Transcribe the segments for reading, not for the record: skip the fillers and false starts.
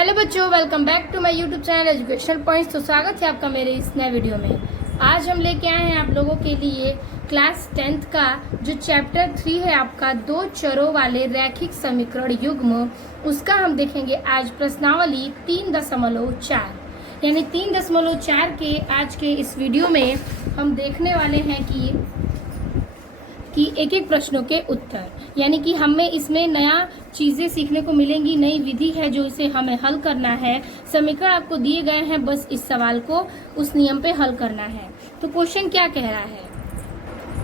Hello बच्चों, welcome back to my YouTube channel educational points. तो स्वागत है आपका मेरे इस नए वीडियो में। आज हम लेके आए हैं आप लोगों के लिए क्लास 10th का जो चैप्टर 3 है आपका, दो चरों वाले रैखिक समीकरण युग्म, उसका हम देखेंगे आज प्रश्नावली 3.4 यानी 3.4 के आज के इस वीडियो में हम देखने वाले हैं कि एक एक प्रश्नों के उत्तर, यानी कि हमें इसमें नया चीजें सीखने को मिलेंगी, नई विधि है जो इसे हमें हल करना है। समीकरण आपको दिए गए हैं, बस इस सवाल को उस नियम पे हल करना है। तो क्वेश्चन क्या कह रहा है?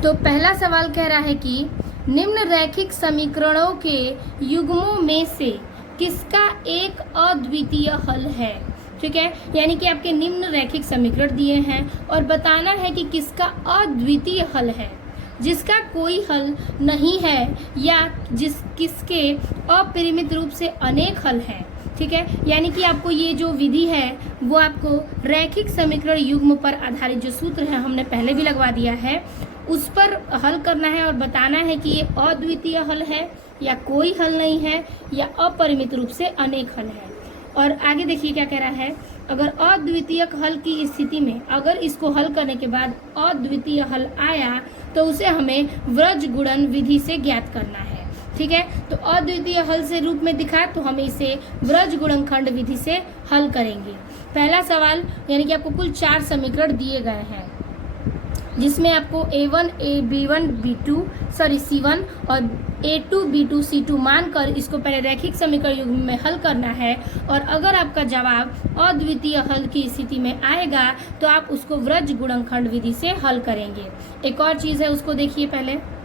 तो पहला सवाल कह रहा है कि निम्न रैखिक समीकरणों के युग्मों में से किसका एक अद्वितीय हल है। ठीक है, यानी कि आपके निम्न रैखिक समीकरण दिए हैं और बताना है कि किसका अद्वितीय हल है, जिसका कोई हल नहीं है या किसके अपरिमित रूप से अनेक हल हैं। ठीक है, यानी कि आपको ये जो विधि है वो आपको रैखिक समीकरण युग्म पर आधारित जो सूत्र है हमने पहले भी लगवा दिया है, उस पर हल करना है और बताना है कि ये अद्वितीय हल है या कोई हल नहीं है या अपरिमित रूप से अनेक हल है। और आगे देखिए क्या कह रहा है, अगर अद्वितीय हल की स्थिति में अगर इसको हल करने के बाद अद्वितीय हल आया तो उसे हमें व्रज गुणन विधि से ज्ञात करना है। ठीक है, तो अद्वितीय हल से रूप में दिखा तो हम इसे व्रज गुणनखंड विधि से हल करेंगे। पहला सवाल, यानी कि आपको कुल 4 समीकरण दिए गए हैं, जिसमें आपको A1 B1 B2 C1 और A2 B2 C2 मानकर इसको पहले रैखिक समीकरण युग्म में हल करना है। और अगर आपका जवाब अद्वितीय हल की स्थिति में आएगा तो आप उसको व्रज गुणनखंड विधि से हल करेंगे। एक और चीज है, उसको देखिए पहले।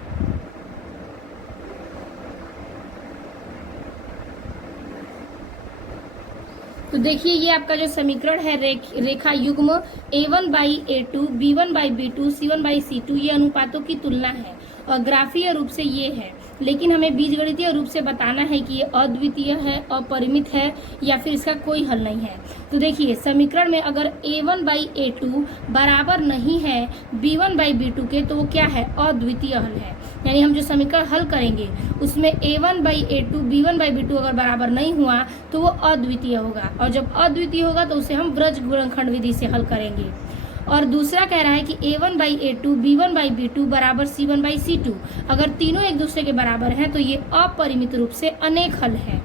तो देखिए ये आपका जो समीकरण है रेखा युग्म A1/A2 B1/B2 C1/C2, ये अनुपातों की तुलना है और ग्राफीय रूप से ये है, लेकिन हमें बीजगणितीय रूप से बताना है कि ये अद्वितीय है, अपरिमित है या फिर इसका कोई हल नहीं है। तो देखिए समीकरण में अगर A1/A2 बराबर नहीं है B1/B2 के, तो वो क्या है? अद्वितीय हल है। यानी हम जो समीकरण हल करेंगे उसमें A1/A2 B1/B2 अगर बराबर नहीं हुआ तो वो अद्वितीय होगा, और जब अद्वितीय होगा तो उसे हम व्रज गुणनखंड विधि से हल करेंगे। और दूसरा कह रहा है कि A1/A2 B1/B2 बराबर C1/C2, अगर तीनों एक दूसरे के बराबर हैं तो ये अपरिमित रूप से अनेक हल है।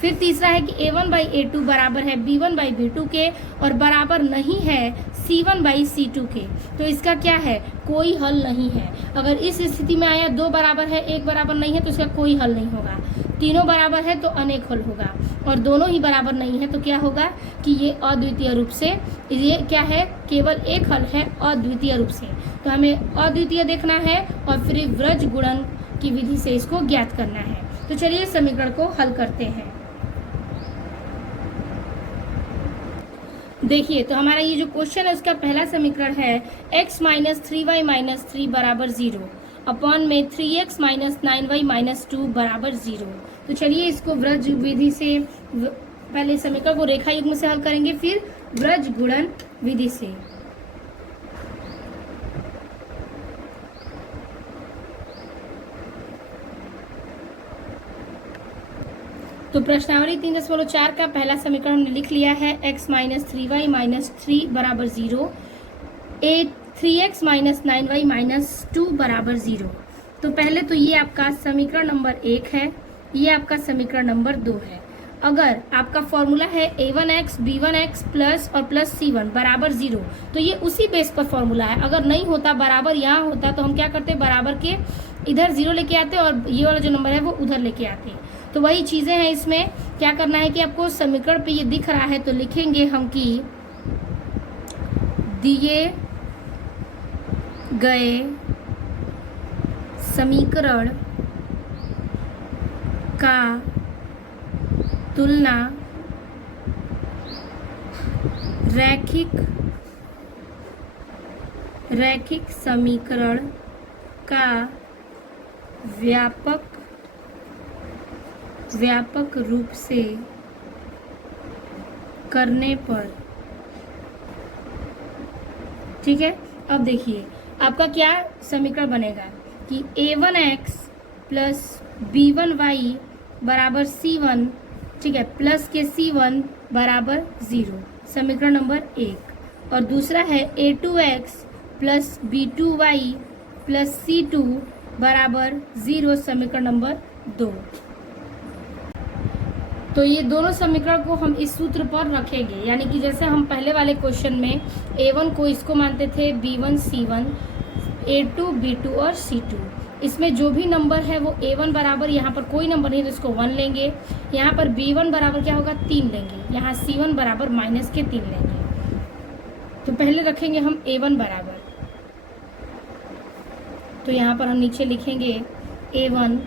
फिर तीसरा है कि A1/A2 बराबर है B1/B2 के और बराबर नहीं है C1/C2 के, तो इसका क्या है? कोई हल नहीं है। अगर इस स्थिति में आया 2 बराबर है 1 बराबर नहीं है तो इसका कोई हल नहीं होगा। तीनों बराबर है तो अनेक हल होगा, और दोनों ही बराबर नहीं है तो क्या होगा कि ये अद्वितीय रूप से, ये क्या है? केवल एक हल है अद्वितीय रूप से। तो हमें अद्वितीय देखना है और फिर व्रज गुणन की विधि से इसको ज्ञात करना है। तो चलिए समीकरण को हल करते हैं। देखिए, तो हमारा ये जो क्वेश्चन है उसका पहला समीकरण है x - 3y - 3 बराबर 0 अपॉन में 3x - 9y - 2 बराबर 0। तो चलिए इसको व्रज विधि से, पहले समीकरण को रेखा युग्म से हल करेंगे, फिर व्रज गुणन विधि से। तो प्रश्नावली 3.4 का पहला समीकरण हमने लिख लिया है, x - 3y - 3 बराबर 0, 3x - 9y - 2 बराबर 0। तो पहले तो ये आपका समीकरण नंबर 1 है, ये आपका समीकरण नंबर 2 है। अगर आपका फॉर्मूला है A1x B1x प्लस और प्लस C1 बराबर 0, तो ये उसी बेस पर फॉर्मूला है। अगर नहीं होता, बराबर यहाँ होता, तो हम क्या करते? बराबर के इधर 0 लेके आते और ये वाला जो नंबर है वो उधर लेके आते। तो वही चीजें हैं इसमें। क्या करना है कि आपको समीकरण पे ये दिख रहा है तो लिखेंगे हम कि दिए गए समीकरण का तुलना रैखिक समीकरण का व्यापक रूप से करने पर। ठीक है, अब देखिए आपका क्या समीकरण बनेगा कि A1x प्लस B1y बराबर C1 ठीक है, प्लस के C1 बराबर 0, समीकरण नंबर 1। और दूसरा है A2x plus B2y plus C2 बराबर 0, समीकरण नंबर 2। तो ये दोनों समीकरण को हम इस सूत्र पर रखेंगे, यानी कि जैसे हम पहले वाले क्वेश्चन में A1 को इसको मानते थे B1 C1, A2 B2 और C2। इसमें जो भी नंबर है वो A1 बराबर, यहाँ पर कोई नंबर नहीं तो इसको 1 लेंगे। यहाँ पर B1 बराबर क्या होगा 3 लेंगे। यहाँ C1 बराबर माइनस के 3 लेंगे। तो पहले रखेंगे हम A1 बराबर, तो यहाँ पर हम नीचे लिखेंगे A1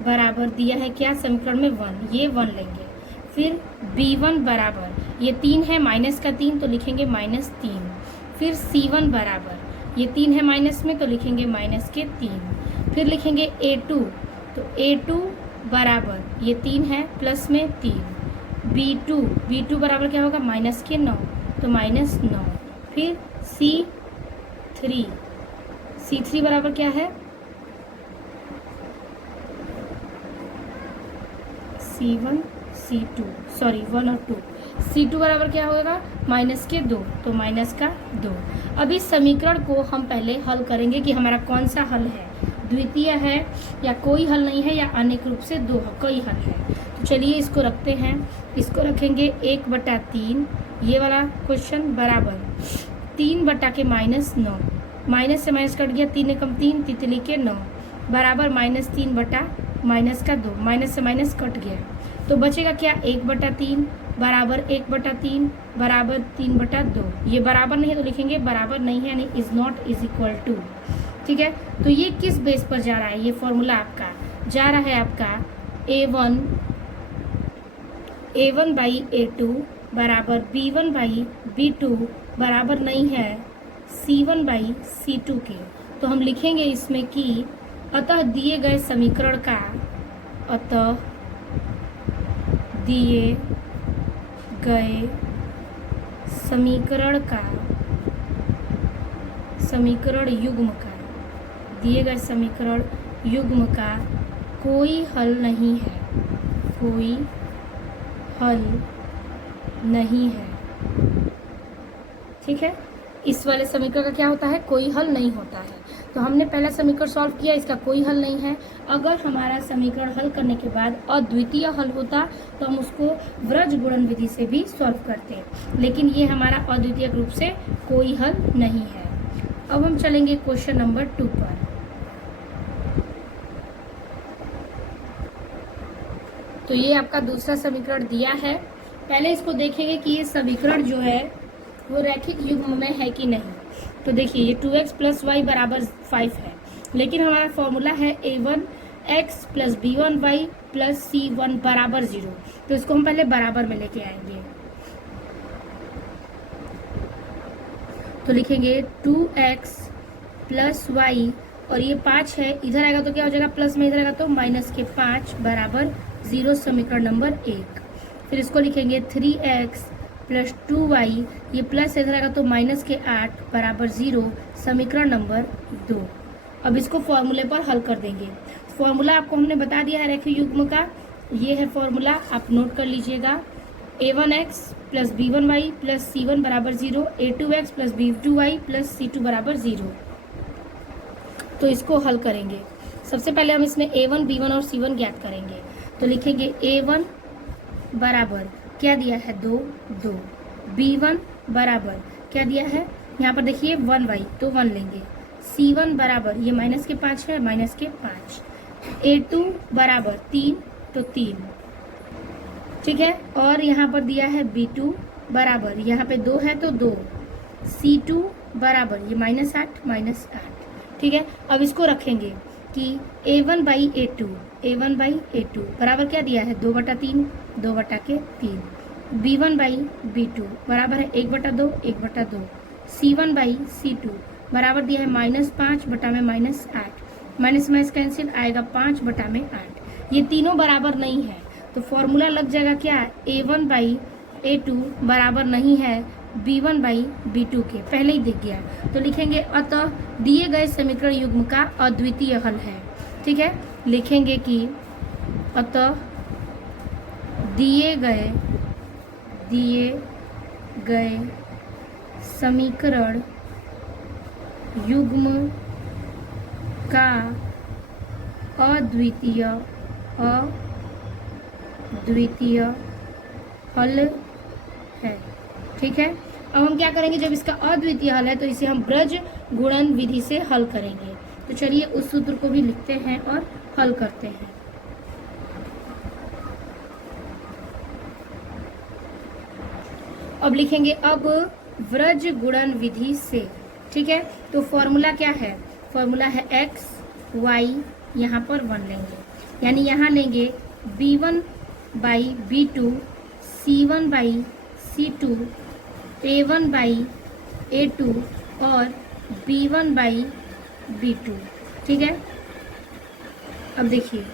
बराबर दिया है क्या समीकरण में 1, ये 1 लेंगे। फिर B1 बराबर, ये 3 है माइनस का 3 तो लिखेंगे -3। फिर C1 बराबर, ये 3 है माइनस में तो लिखेंगे माइनस के 3। फिर लिखेंगे A2, तो A2 बराबर, ये 3 है प्लस में 3। B2 बराबर क्या होगा माइनस के 9 तो -9। फिर C3 बराबर क्या है C1 C2 सॉरी 1 और 2। C2 बराबर क्या होगा माइनस के 2 तो माइनस का 2। अब इस समीकरण को हम पहले हल करेंगे कि हमारा कौन सा हल है, द्वितीय है या कोई हल नहीं है या अनेक रूप से कई हल है। तो चलिए इसको रखते हैं। इसको रखेंगे 1/3, ये वाला क्वेश्चन बराबर 3/-9, माइनस से माइनस कट गया, 3 एकम 3, तितली के 9 बराबर -3 बटा माइनस का 2, माइनस से माइनस कट गया तो बचेगा क्या 1/3 बराबर 1/3 बराबर 3/2। ये बराबर नहीं है तो लिखेंगे बराबर नहीं है, यानी is not is equal to. ठीक है, तो ये किस बेस पर जा रहा है, ये फॉर्मूला आपका जा रहा है आपका A1/A2 बराबर B1/B2 बराबर नहीं है C1/C2 के। तो हम लिखेंगे इसमें कि अतः दिए गए समीकरण का समीकरण युग्म का कोई हल नहीं है, ठीक है। इस वाले समीकरण का क्या होता है, कोई हल नहीं होता है। तो हमने पहला समीकरण सॉल्व किया, इसका कोई हल नहीं है। अगर हमारा समीकरण हल करने के बाद अद्वितीय हल होता तो हम उसको व्रज गुणन विधि से भी सॉल्व करते, लेकिन ये हमारा अद्वितीय रूप से कोई हल नहीं है। अब हम चलेंगे क्वेश्चन नंबर 2 पर। तो ये आपका दूसरा समीकरण दिया है। पहले इसको देखेंगे कि ये समीकरण जो है वो रैखिक युग्म में है कि नहीं। तो देखिए ये 2x + y बराबर 5 है, लेकिन हमारा फॉर्मूला है A1x + B1y + C1 बराबर 0। तो इसको हम पहले बराबर में लेके आएंगे, तो लिखेंगे 2x + y और ये 5 है, इधर आएगा तो क्या हो जाएगा प्लस में, इधर आएगा तो -5 बराबर 0, समीकरण नंबर 1। फिर इसको लिखेंगे 3x + 2y, ये प्लस इधर आएगा तो -8 बराबर 0, समीकरण नंबर 2। अब इसको फॉर्मूले पर हल कर देंगे। फॉर्मूला आपको हमने बता दिया है रैखिक युग्म का, ये है फॉर्मूला, आप नोट कर लीजिएगा। A1x + B1y + C1 बराबर 0, A2x + B2y + C2 बराबर 0। तो इसको हल करेंगे। सबसे पहले हम इसमें A1, B1 और C1 ज्ञात करेंगे। तो लिखेंगे A1 बराबर क्या दिया है 2, B1 बराबर क्या दिया है, यहाँ पर देखिए 1y तो 1 लेंगे। C1 बराबर ये -5 है, -5। A2 बराबर 3 तो 3, ठीक है। और यहाँ पर दिया है B2 बराबर, यहाँ पे 2 है तो 2। C2 बराबर ये -8, ठीक है। अब इसको रखेंगे कि A1/A2 बराबर क्या दिया है 2/3, 2/3। B1/B2 बराबर है 1/2, C1/C2 बराबर दिया है -5 बटा में -8, माइनस कैंसिल आएगा 5/8। ये तीनों बराबर नहीं है तो फॉर्मूला लग जाएगा क्या, A1/A2 बराबर नहीं है B1/B2 के, पहले ही दिख गया। तो लिखेंगे अतः दिए गए समीकरण युग्म का अद्वितीय हल है, ठीक है। लिखेंगे कि अतः दिए गए समीकरण युग्म का अद्वितीय हल है। ठीक है, अब हम क्या करेंगे, जब इसका अद्वितीय हल है तो इसे हम ब्रज गुणन विधि से हल करेंगे। तो चलिए उस सूत्र को भी लिखते हैं और हल करते हैं। अब लिखेंगे अब ब्रज गुणन विधि से। ठीक है, तो फॉर्मूला क्या है, फॉर्मूला है x y, यहाँ पर 1 लेंगे, यानी यहाँ लेंगे b1 by b2, c1 by c2, a1 by a2 और b1 बाई b2। ठीक है, अब देखिए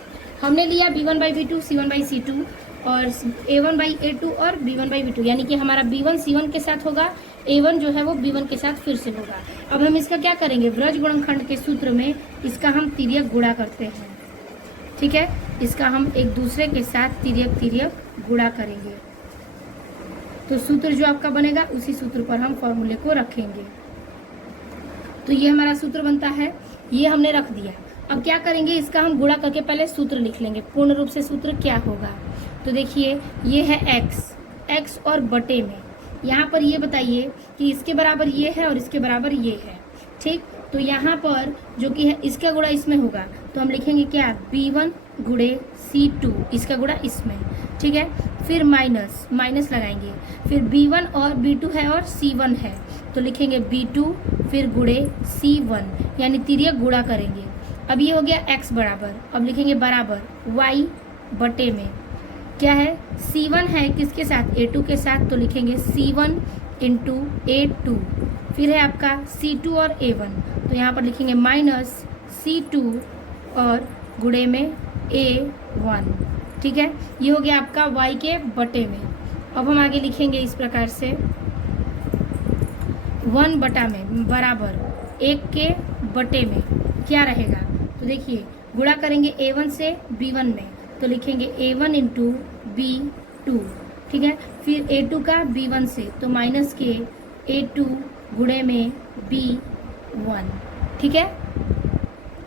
हमने लिया b1 by b2, c1 by c2 और a1 बाई a2 और b1 बाई b2, यानी कि हमारा b1 c1 के साथ होगा, a1 जो है वो b1 के साथ फिर से होगा। अब हम इसका क्या करेंगे, ब्रज गुणनखंड के सूत्र में इसका हम तिर्यक गुणा करते हैं। ठीक है, इसका हम एक दूसरे के साथ तिर्यक गुणा करेंगे। तो सूत्र जो आपका बनेगा उसी सूत्र पर हम फॉर्मूले को रखेंगे। तो ये हमारा सूत्र बनता है, ये हमने रख दिया। अब क्या करेंगे, इसका हम गुणा करके पहले सूत्र लिख लेंगे, पूर्ण रूप से सूत्र क्या होगा। तो देखिए ये है x और बटे में, यहाँ पर ये बताइए कि इसके बराबर ये है और इसके बराबर ये है। ठीक, तो यहाँ पर जो कि है इसका गुणा इसमें होगा, तो हम लिखेंगे क्या, b1 गुणे c2, इसका गुणा इसमें। ठीक है, फिर माइनस लगाएंगे, फिर b1 और b2 है और c1 है, तो लिखेंगे b2 फिर गुणे c1, यानी तिर्यक गुणा करेंगे। अब ये हो गया x बराबर, अब लिखेंगे बराबर y बटे में क्या है, c1 है किसके साथ, a2 के साथ, तो लिखेंगे c1 इंटू a2, फिर है आपका c2 और a1, तो यहाँ पर लिखेंगे माइनस c2 और गुणे में a1। ठीक है, ये हो गया आपका y के बटे में। अब हम आगे लिखेंगे इस प्रकार से 1 बटा में बराबर 1 के बटे में क्या रहेगा, तो देखिए गुणा करेंगे a1 से b1 में, तो लिखेंगे a1 इंटू b2। ठीक है, फिर a2 का b1 से, तो माइनस के a2 गुणे में b1। ठीक है,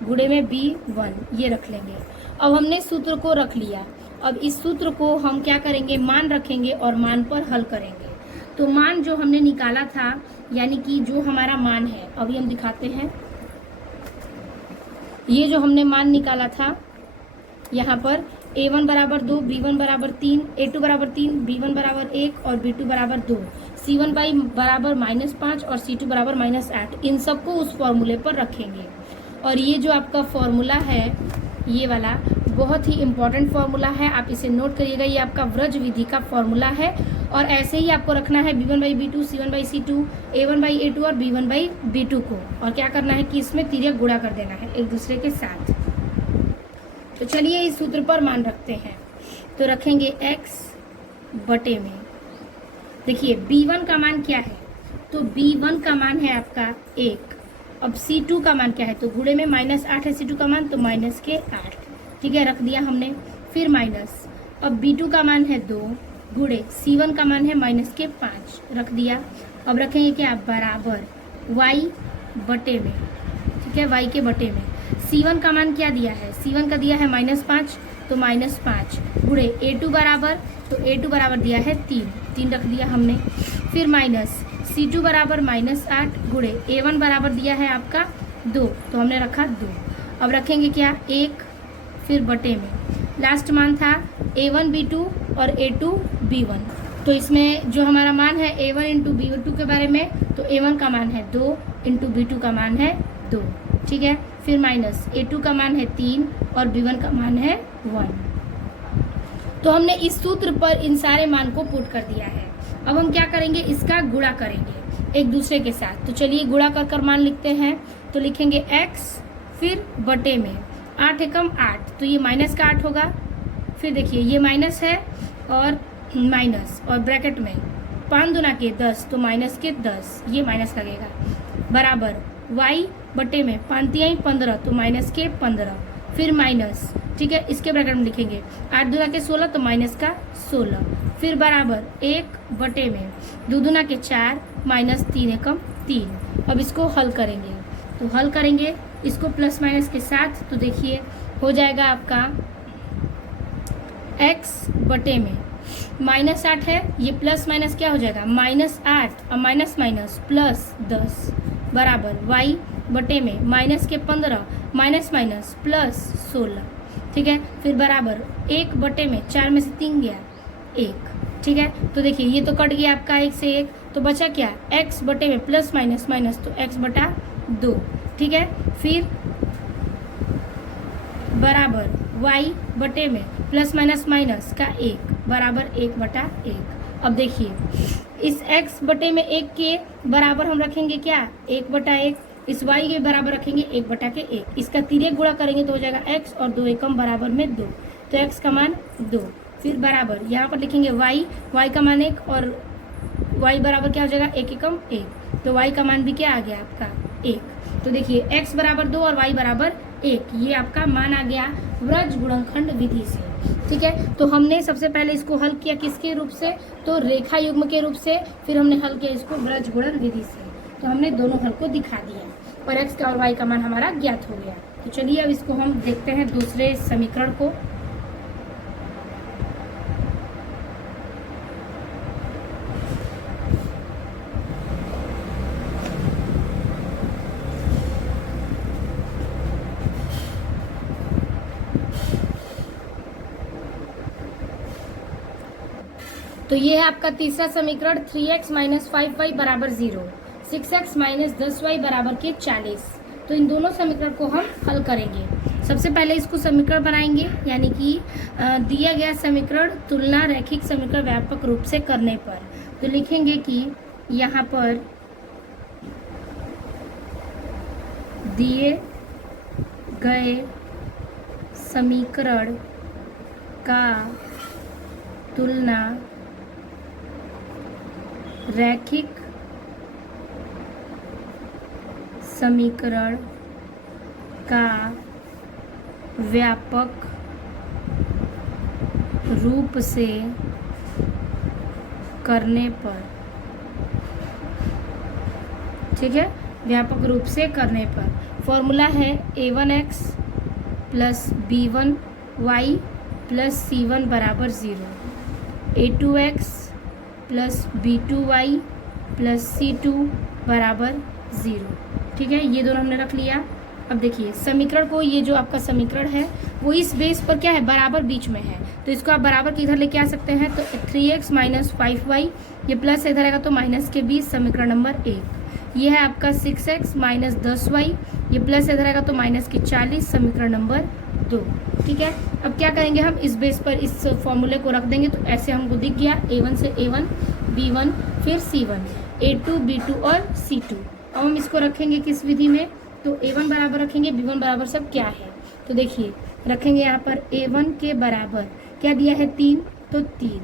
गुणे में b1 ये रख लेंगे। अब हमने सूत्र को रख लिया, अब इस सूत्र को हम क्या करेंगे, मान रखेंगे और मान पर हल करेंगे। तो मान जो हमने निकाला था, यानी कि जो हमारा मान है, अभी हम दिखाते हैं, ये जो हमने मान निकाला था यहाँ पर a1 बराबर 2, b1 बराबर 3, a2 बराबर 3, b1 बराबर 1 और b2 बराबर 2, c1 बाई बराबर -5 और c2 बराबर -8, इन सबको उस फॉर्मूले पर रखेंगे। और ये जो आपका फॉर्मूला है ये वाला बहुत ही इम्पॉर्टेंट फॉर्मूला है, आप इसे नोट करिएगा, ये आपका ब्रज विधि का फॉर्मूला है। और ऐसे ही आपको रखना है b1 by b2, c1 by c2, a1 by a2 और b1 बाई b2 को, और क्या करना है कि इसमें तिर्यक गुणा कर देना है एक दूसरे के साथ। तो चलिए इस सूत्र पर मान रखते हैं, तो रखेंगे x बटे में, देखिए b1 का मान क्या है, तो b1 का मान है आपका 1। अब c2 का मान क्या है, तो गुणे में -8 है c2 का मान, तो माइनस के 8। ठीक है, रख दिया हमने, फिर माइनस, अब b2 का मान है 2 गुणे c1 का मान है -5, रख दिया। अब रखेंगे क्या, बराबर y बटे में। ठीक है, y के बटे में c1 का मान क्या दिया है, c1 का दिया है -5, तो -5 गुणे a2 बराबर, तो a2 बराबर दिया है 3 रख दिया हमने। फिर माइनस c2 बराबर -8 गुणे a1 बराबर दिया है आपका 2, तो हमने रखा 2। अब रखेंगे क्या, 1 फिर बटे में, लास्ट मान था a1 b2 और a2 b1, तो इसमें जो हमारा मान है a1 इंटू b2 के बारे में, तो a1 का मान है 2 इंटू b2 का मान है 2। ठीक है, फिर माइनस a2 का मान है 3 और b1 का मान है 1। तो हमने इस सूत्र पर इन सारे मान को पुट कर दिया है। अब हम क्या करेंगे, इसका गुणा करेंगे एक दूसरे के साथ। तो चलिए गुणा कर मान लिखते हैं, तो लिखेंगे x फिर बटे में 8 एकम 8, तो ये माइनस का 8 होगा। फिर देखिए ये माइनस है और माइनस और ब्रैकेट में 5 दूना के 10, तो माइनस के 10 ये माइनस लगेगा, बराबर y बटे में 5 तिहाई 15, तो माइनस के 15, फिर माइनस ठीक है, इसके ब्रैकेट में लिखेंगे 8 दूना के 16 तो माइनस का 16, फिर बराबर 1 बटे में 2 दूना के 4 माइनस 3 एकम 3। अब इसको हल करेंगे, तो हल करेंगे इसको प्लस माइनस के साथ, तो देखिए हो जाएगा आपका x बटे में -8 है, ये प्लस माइनस क्या हो जाएगा -8 और माइनस माइनस प्लस 10 बराबर y बटे में माइनस के 15 माइनस माइनस प्लस 16, ठीक है, फिर बराबर 1 बटे में 4 में से 3 गया 1, ठीक है। तो देखिए ये तो कट गया आपका 1 से 1, तो बचा क्या x बटे में प्लस माइनस माइनस तो x बटा 2, ठीक है, फिर बराबर y बटे में प्लस माइनस माइनस का 1 बराबर 1 बटा 1। अब देखिए इस x बटे में 1 के बराबर हम रखेंगे क्या 1 बटा 1, इस y के बराबर रखेंगे 1 बटा के 1, इसका तिर्यक गुणा करेंगे तो हो जाएगा x और 2 एकम बराबर में 2, तो x का मान 2, फिर बराबर यहाँ पर लिखेंगे y का मान 1 और y बराबर क्या हो जाएगा 1 एकम 1, तो y का मान भी क्या आ गया आपका 1। तो देखिए x बराबर 2 और y बराबर 1, ये आपका मान आ गया व्रज गुणनखंड विधि से, ठीक है। तो हमने सबसे पहले इसको हल किया किसके रूप से, तो रेखा युग्म के रूप से, फिर हमने हल किया इसको व्रज गुणन विधि से, तो हमने दोनों हल को दिखा दिया और x का और y का मान हमारा ज्ञात हो गया। तो चलिए अब इसको हम देखते हैं दूसरे समीकरण को। तो ये है आपका तीसरा समीकरण 3x माइनस 5y बराबर 0, 6x माइनस 10y बराबर के 40। तो इन दोनों समीकरण को हम हल करेंगे। सबसे पहले इसको समीकरण बनाएंगे, यानी कि दिया गया समीकरण तुलना रैखिक समीकरण व्यापक रूप से करने पर, तो लिखेंगे कि यहाँ पर दिए गए समीकरण का तुलना रैखिक समीकरण का व्यापक रूप से करने पर, ठीक है, व्यापक रूप से करने पर फॉर्मूला है a1x plus b1y plus c1 बराबर 0, a2x plus b2y plus c2 बराबर 0, ठीक है, ये दोनों हमने रख लिया। अब देखिए समीकरण को, ये जो आपका समीकरण है वो इस बेस पर क्या है बराबर बीच में है, तो इसको आप बराबर के इधर लेके आ सकते हैं, तो 3x माइनस 5y, ये प्लस इधर आएगा तो माइनस के 20 समीकरण नंबर 1। ये है आपका 6x माइनस 10y, ये प्लस इधर आएगा तो माइनस के 40 समीकरण नंबर 2, ठीक है। अब क्या करेंगे हम इस बेस पर इस फॉर्मूले को रख देंगे, तो ऐसे हमको दिख गया a1 से a1 b1 फिर c1 a2 b2 और c2। अब हम इसको रखेंगे किस विधि में, तो a1 बराबर रखेंगे b1 बराबर सब क्या है, तो देखिए रखेंगे यहाँ पर a1 के बराबर क्या दिया है 3 तो 3,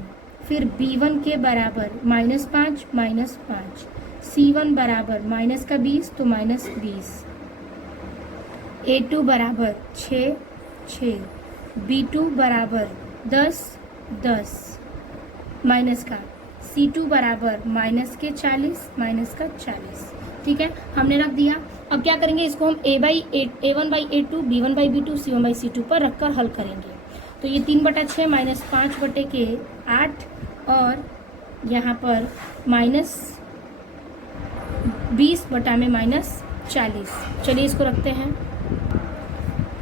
फिर b1 के बराबर -5 -5, c1 बराबर माइनस का 20 तो -20, a2 बराबर 6 6, b2 बराबर 10 10 माइनस का, c2 बराबर माइनस के 40 माइनस का 40, ठीक है, हमने रख दिया। अब क्या करेंगे इसको हम a1/a2 b1/b2 c1/c2 पर रखकर हल करेंगे। तो ये 3/6 माइनस 5 बटे के 8 और यहाँ पर माइनस 20 बटा में -40। चलिए इसको रखते हैं,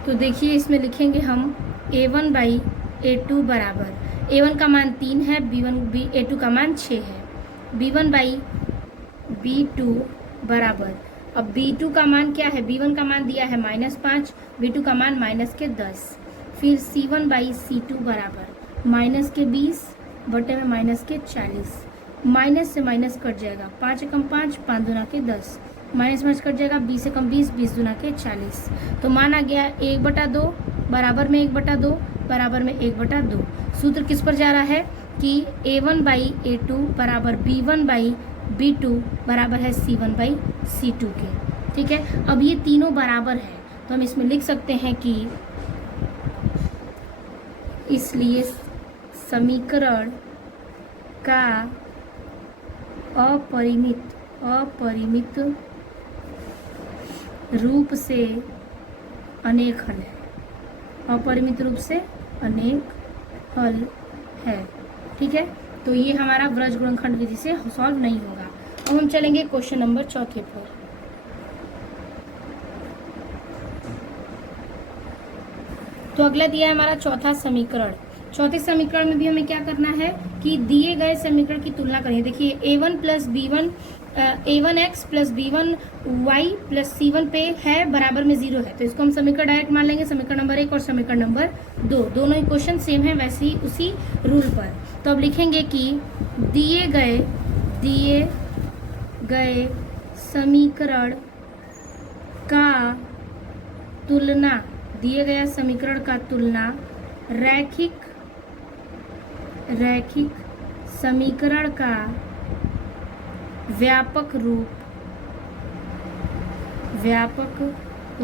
तो देखिए इसमें लिखेंगे हम a1/a2 बराबर, a1 का मान 3 है, a2 का मान 6 है, b1/b2 बराबर, अब b2 का मान क्या है, b1 का मान दिया है -5, b2 का मान माइनस के 10, फिर c1/c2 बराबर माइनस के 20 बटे में माइनस के 40, माइनस से माइनस कट जाएगा, 5 एकम 5 5 दूना के 10, माइनस माइनस कट जाएगा, 20 एकम 20 20 दूना के 40, तो मान आ गया 1/2 बराबर में 1/2 बराबर में 1/2। सूत्र किस पर जा रहा है कि a1/a2 बराबर b1/b2 बराबर है c1/c2 के, ठीक है। अब ये तीनों बराबर है, तो हम इसमें लिख सकते हैं कि इसलिए समीकरण का अपरिमित रूप से अनेक हल है। अपरिमित रूप से अनेक हल है। ठीक है, तो ये हमारा व्रज गुणनखंड विधि से सॉल्व नहीं होगा। अब हम चलेंगे क्वेश्चन नंबर 4 पर। तो अगला दिया है हमारा चौथा समीकरण। चौथे समीकरण में भी हमें क्या करना है कि दिए गए समीकरण की तुलना करें। देखिए a1 plus b1 a1x plus b1y plus c1 पे है बराबर में 0 है, तो इसको हम समीकरण डायरेक्ट मान लेंगे, समीकरण नंबर 1 और समीकरण नंबर 2 दोनों इक्वेशन सेम है वैसे ही उसी रूल पर। तो अब लिखेंगे कि दिए गए समीकरण का तुलना, दिए गया समीकरण का तुलना रैखिक समीकरण का व्यापक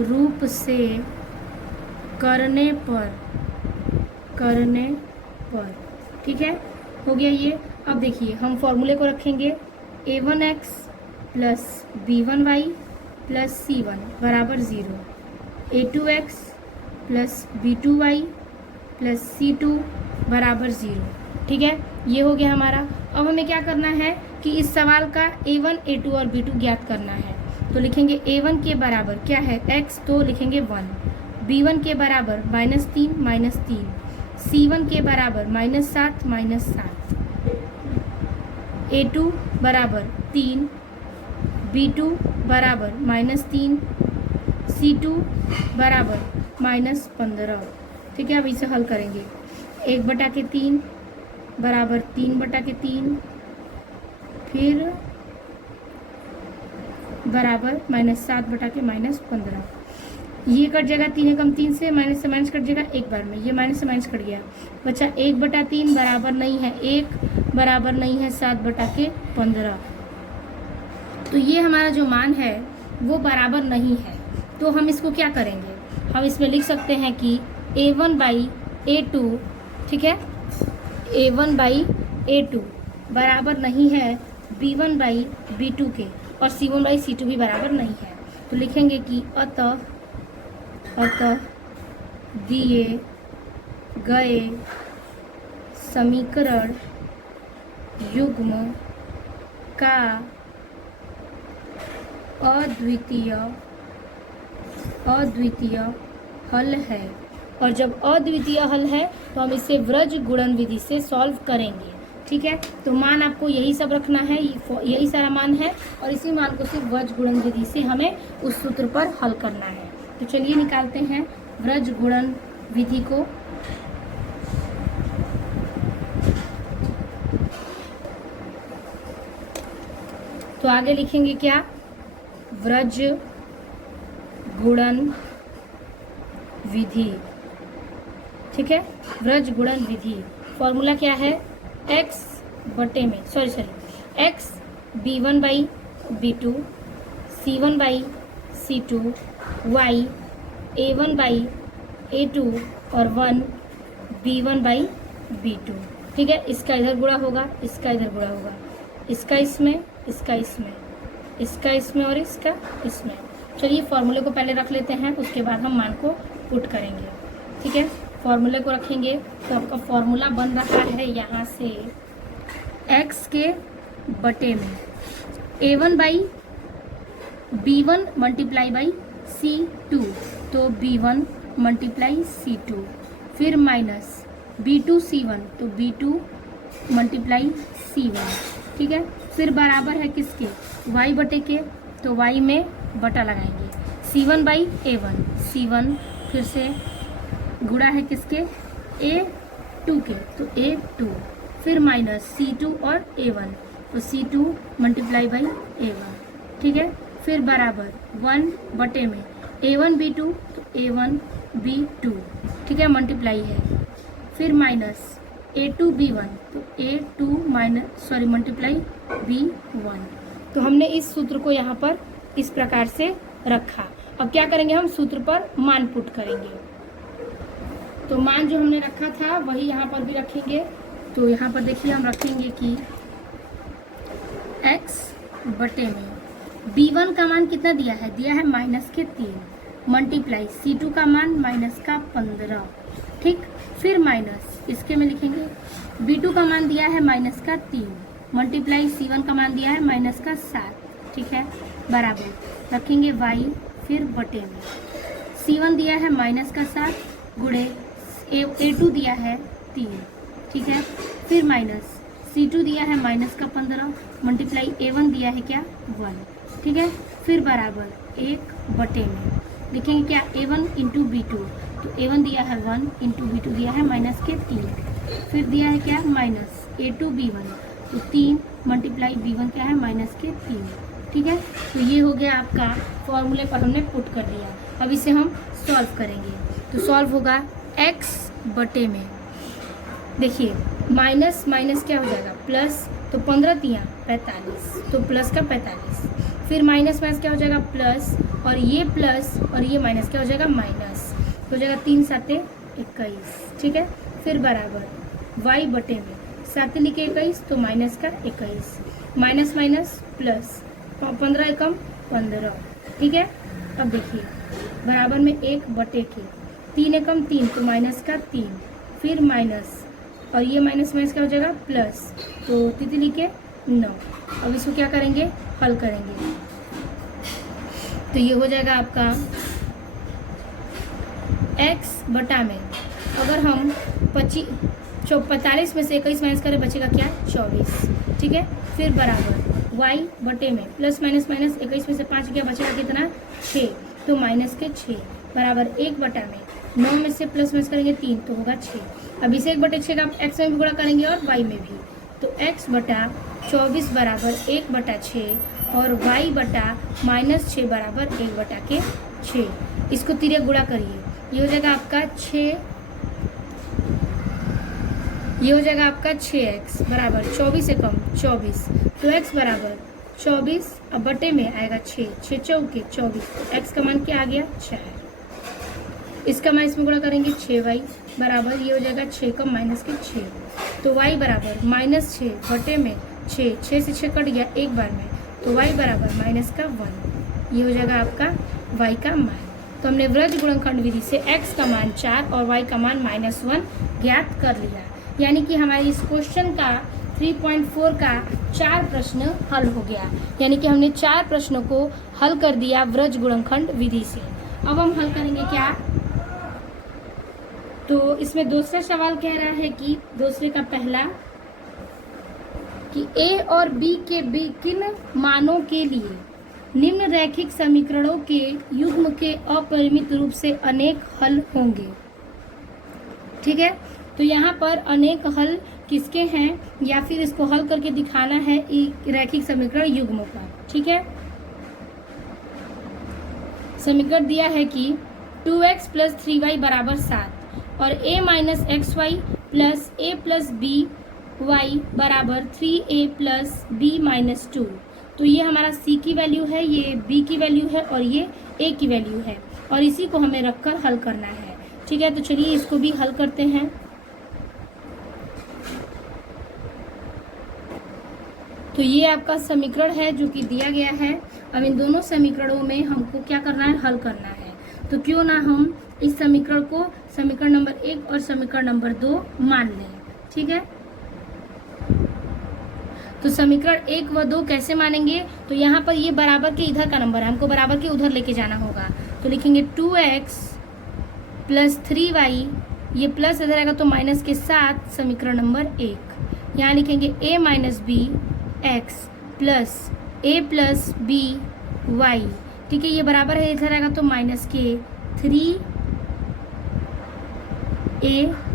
रूप से करने पर। ठीक है, हो गया ये। अब देखिए हम फॉर्मूले को रखेंगे a1x plus b1y plus c1 बराबर 0, a2x plus b2y plus c2 बराबर 0। ठीक है, ये हो गया हमारा। अब हमें क्या करना है कि इस सवाल का a1, a2 और b2 ज्ञात करना है। तो लिखेंगे a1 के बराबर क्या है x, तो लिखेंगे 1, b1 के बराबर -3, c1 के बराबर -7, a2 बराबर 3, b2 बराबर -3, c2 बराबर -15। ठीक है, अब इसे हल करेंगे। 1/3 बराबर 3/3, फिर बराबर -7/-15। ये कट जाएगा 3 एकम 3 से माइनस कट जाएगा एक बार में, ये माइनस से माइनस कट गया, बचा 1/3 बराबर नहीं है 1, बराबर नहीं है 7/15। तो ये हमारा जो मान है वो बराबर नहीं है। तो हम इसको क्या करेंगे, हम इसमें लिख सकते हैं कि a1/a2, ठीक है, a1/a2 बराबर नहीं है b1/b2 के, और c1/c2 भी बराबर नहीं है। तो लिखेंगे कि अतः दिए गए समीकरण युग्म का अद्वितीय हल है। और जब अद्वितीय हल है तो हम इसे व्रज गुणन विधि से सॉल्व करेंगे। ठीक है, तो मान आपको यही सब रखना है, यही सारा मान है, और इसी मान को सिर्फ व्रज गुणन विधि से हमें उस सूत्र पर हल करना है। तो चलिए निकालते हैं व्रज गुणन विधि को। तो आगे लिखेंगे क्या, व्रज गुणन विधि। ठीक है, व्रज गुणन विधि फॉर्मूला क्या है, x b1/b2 c1/c2 y a1/a2 और 1 b1/b2। ठीक है, इसका इधर गुणा होगा, इसका इधर गुणा होगा, इसका इसमें, इसका इसमें, इसका इसमें और इसका इसमें। चलिए फॉर्मूले को पहले रख लेते हैं, उसके बाद हम मान को पुट करेंगे। ठीक है, फॉर्मूले को रखेंगे तो आपका फॉर्मूला बन रहा है यहाँ से x के बटे में a1/b1 मल्टीप्लाई बाई c2, तो b1 मल्टीप्लाई c2, फिर माइनस b2c1, तो b2 मल्टीप्लाई c1। ठीक है, फिर बराबर है किसके, y बटे के, तो y में बटा लगाएंगे, c1/a1, c1 फिर से गुणा है किसके, a2 के, तो a2, फिर माइनस c2 और a1, तो c2 मल्टीप्लाई बाई a1। ठीक है, फिर बराबर 1 बटे में a1b2, तो a1b2। ठीक है, मल्टीप्लाई है, फिर माइनस a2b1, तो a2 मल्टीप्लाई b1। तो हमने इस सूत्र को यहाँ पर इस प्रकार से रखा। अब क्या करेंगे, हम सूत्र पर मान पुट करेंगे। तो मान जो हमने रखा था वही यहाँ पर भी रखेंगे। तो यहाँ पर देखिए हम रखेंगे कि x बटे में b1 का मान कितना दिया है, दिया है -3 मल्टीप्लाई c2 का मान -15, ठीक। फिर माइनस इसके में लिखेंगे b2 का मान दिया है -3 मल्टीप्लाई c1 का मान दिया है -7, ठीक है, बराबर रखेंगे y, फिर बटे में c1 दिया है -7 गुणे a2 दिया है 3, ठीक है, फिर माइनस c2 दिया है -15 मल्टीप्लाई a1 दिया है क्या 1, ठीक है, फिर बराबर 1 बटे में लिखेंगे क्या a1 इंटू b2, तो a1 दिया है 1 इंटू b2 दिया है -3, फिर दिया है क्या -a2 b1, तो 3 मल्टीप्लाई b1 क्या है -3, ठीक है। तो ये हो गया आपका फॉर्मूले पर हमने पुट कर दिया। अब इसे हम सॉल्व करेंगे। तो सॉल्व होगा x बटे में, देखिए माइनस माइनस क्या हो जाएगा प्लस, तो 15 तियाँ 45, तो प्लस का 45, फिर माइनस माइनस क्या हो जाएगा प्लस, और ये माइनस क्या हो जाएगा माइनस, हो जाएगा 3 7 21, ठीक है, फिर बराबर y बटे में 7 लिखे 21, तो माइनस का 21, माइनस माइनस प्लस 15 एकम 15, ठीक है। अब देखिए बराबर में 1 बटे के 3 एकम 3, तो माइनस का 3, फिर माइनस, और ये माइनस माइनस क्या हो जाएगा प्लस, तो तितली के 9। अब इसको क्या करेंगे, हल करेंगे। तो ये हो जाएगा आपका x बटा में, अगर हम 45 में से 21 माइनस करें बचेगा क्या 24, ठीक है, फिर बराबर y बटे में प्लस माइनस माइनस 21 में से 5 क्या बचेगा कितना 6, तो माइनस के 6 बराबर 1 बटा में 9 में से प्लस माइनस करेंगे 3, तो होगा 6। अब इसे 1 बटे 6 का आप x में भी गुणा करेंगे और y में भी, तो x बटा 24 बराबर 1 बटा 6 और y बटा -6 बराबर 1 बटा के 6। इसको तिरे गुणा करिए, ये हो जाएगा आपका 6, ये हो जाएगा आपका 6x बराबर 24 से कम 24, तो x बराबर 24, अब बटे में आएगा 6 6 चौके 24, x का मान क्या आ गया 4। इसका मान इसमें गुणा करेंगे 6y बराबर, ये हो जाएगा 6 का माइनस के 6, तो y बराबर -6 बटे में 6 से 6 कट गया एक बार में, तो y बराबर माइनस का 1, ये हो जाएगा आपका y का मान। तो हमने वृत्त गुणनखंड विधि से x का मान 4 और y का मान -1 ज्ञात कर लिया, यानी कि हमारे इस क्वेश्चन का 3.4 का 4 प्रश्न हल हो गया, यानी कि हमने 4 प्रश्नों को हल कर दिया वृत्त गुणनखंड विधि से। अब हम हल करेंगे क्या, तो इसमें दूसरा सवाल कह रहा है कि दूसरे का पहला कि a और b के किन मानों के लिए निम्न रैखिक समीकरणों के युग्म के अपरिमित रूप से अनेक हल होंगे, ठीक है। तो यहाँ पर अनेक हल किसके हैं, या फिर इसको हल करके दिखाना है रैखिक समीकरण युग्मों का, ठीक है। समीकरण दिया है कि 2x प्लस 3y बराबर 7 और a minus x y plus a plus b y बराबर 3a प्लस b माइनस 2। तो ये हमारा c की वैल्यू है, ये b की वैल्यू है और ये a की वैल्यू है, और इसी को हमें रखकर हल करना है, ठीक है। तो चलिए इसको भी हल करते हैं। तो ये आपका समीकरण है जो कि दिया गया है। अब इन दोनों समीकरणों में हमको क्या करना है, हल करना है। तो क्यों ना हम इस समीकरण को समीकरण नंबर 1 और समीकरण नंबर 2 मान लें, ठीक है। तो समीकरण 1 व 2 कैसे मानेंगे, तो यहाँ पर ये बराबर के इधर का नंबर है, हमको बराबर के उधर लेके जाना होगा। तो लिखेंगे 2x प्लस 3y, ये प्लस इधर आएगा तो माइनस के साथ समीकरण नंबर 1। यहाँ लिखेंगे a minus b x plus a plus b y, ठीक है। ये बराबर है, इधर आएगा तो माइनस के 3a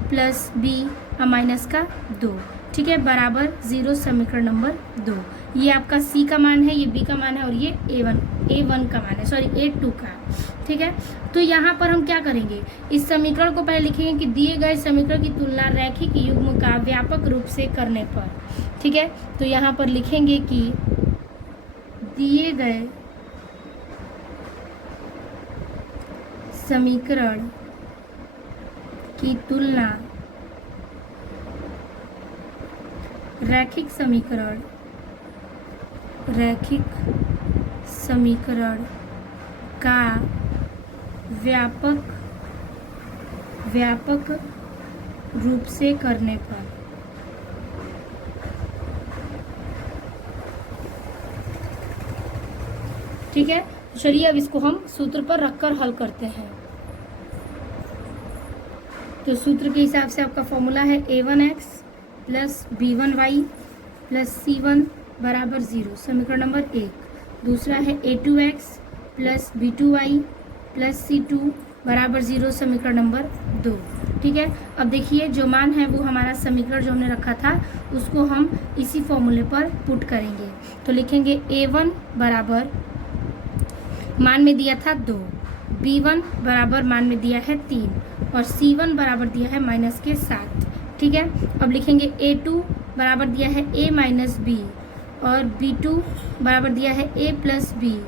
प्लस बी और माइनस का 2, ठीक है, बराबर 0 समीकरण नंबर 2। ये आपका c का मान है, ये b का मान है और ये a1 का मान है, सॉरी a2 का, ठीक है। तो यहाँ पर हम क्या करेंगे, इस समीकरण को पहले लिखेंगे कि दिए गए समीकरण की तुलना रैखिक युग्म का व्यापक रूप से करने पर, ठीक है। तो यहाँ पर लिखेंगे कि दिए गए समीकरण की तुलना रैखिक समीकरण का व्यापक रूप से करने पर। ठीक है, चलिए अब इसको हम सूत्र पर रखकर हल करते हैं। तो सूत्र के हिसाब से आपका फॉर्मूला है a1x plus b1y plus c1 बराबर 0, समीकरण नंबर 1। दूसरा है a2x plus b2y plus c2 बराबर 0, समीकरण नंबर 2। ठीक है, अब देखिए जो मान है वो हमारा समीकरण जो हमने रखा था उसको हम इसी फॉर्मूले पर पुट करेंगे। तो लिखेंगे a1 बराबर मान में दिया था 2, b1 बराबर मान में दिया है 3 और c1 बराबर दिया है -7। ठीक है, अब लिखेंगे a2 बराबर दिया है a माइनस बी और b2 बराबर दिया है a प्लस बी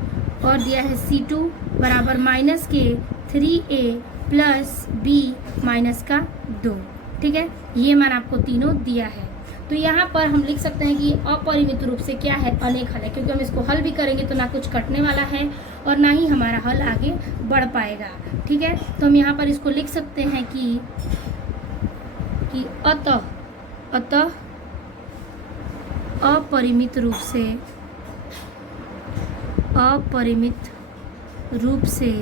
और दिया है c2 बराबर -3a प्लस b -2। ठीक है, ये मान आपको तीनों दिया है। तो यहाँ पर हम लिख सकते हैं कि अपरिमित रूप से क्या है, अनेक हल है, क्योंकि हम इसको हल भी करेंगे तो ना कुछ कटने वाला है और ना ही हमारा हल आगे बढ़ पाएगा। ठीक है, तो हम यहाँ पर इसको लिख सकते हैं कि अतः अपरिमित रूप से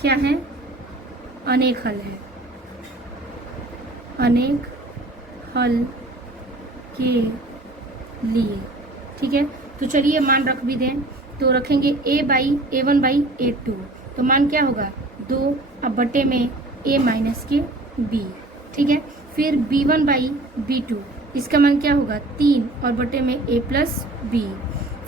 क्या है, अनेक हल है। अनेक हल के लिए। ठीक है, तो चलिए मान रख भी दें। तो रखेंगे a1 बाई a2, तो मान क्या होगा 2 अब बटे में a माइनस के b। ठीक है, फिर b1 बाई b2, इसका मान क्या होगा 3 और बटे में a प्लस b।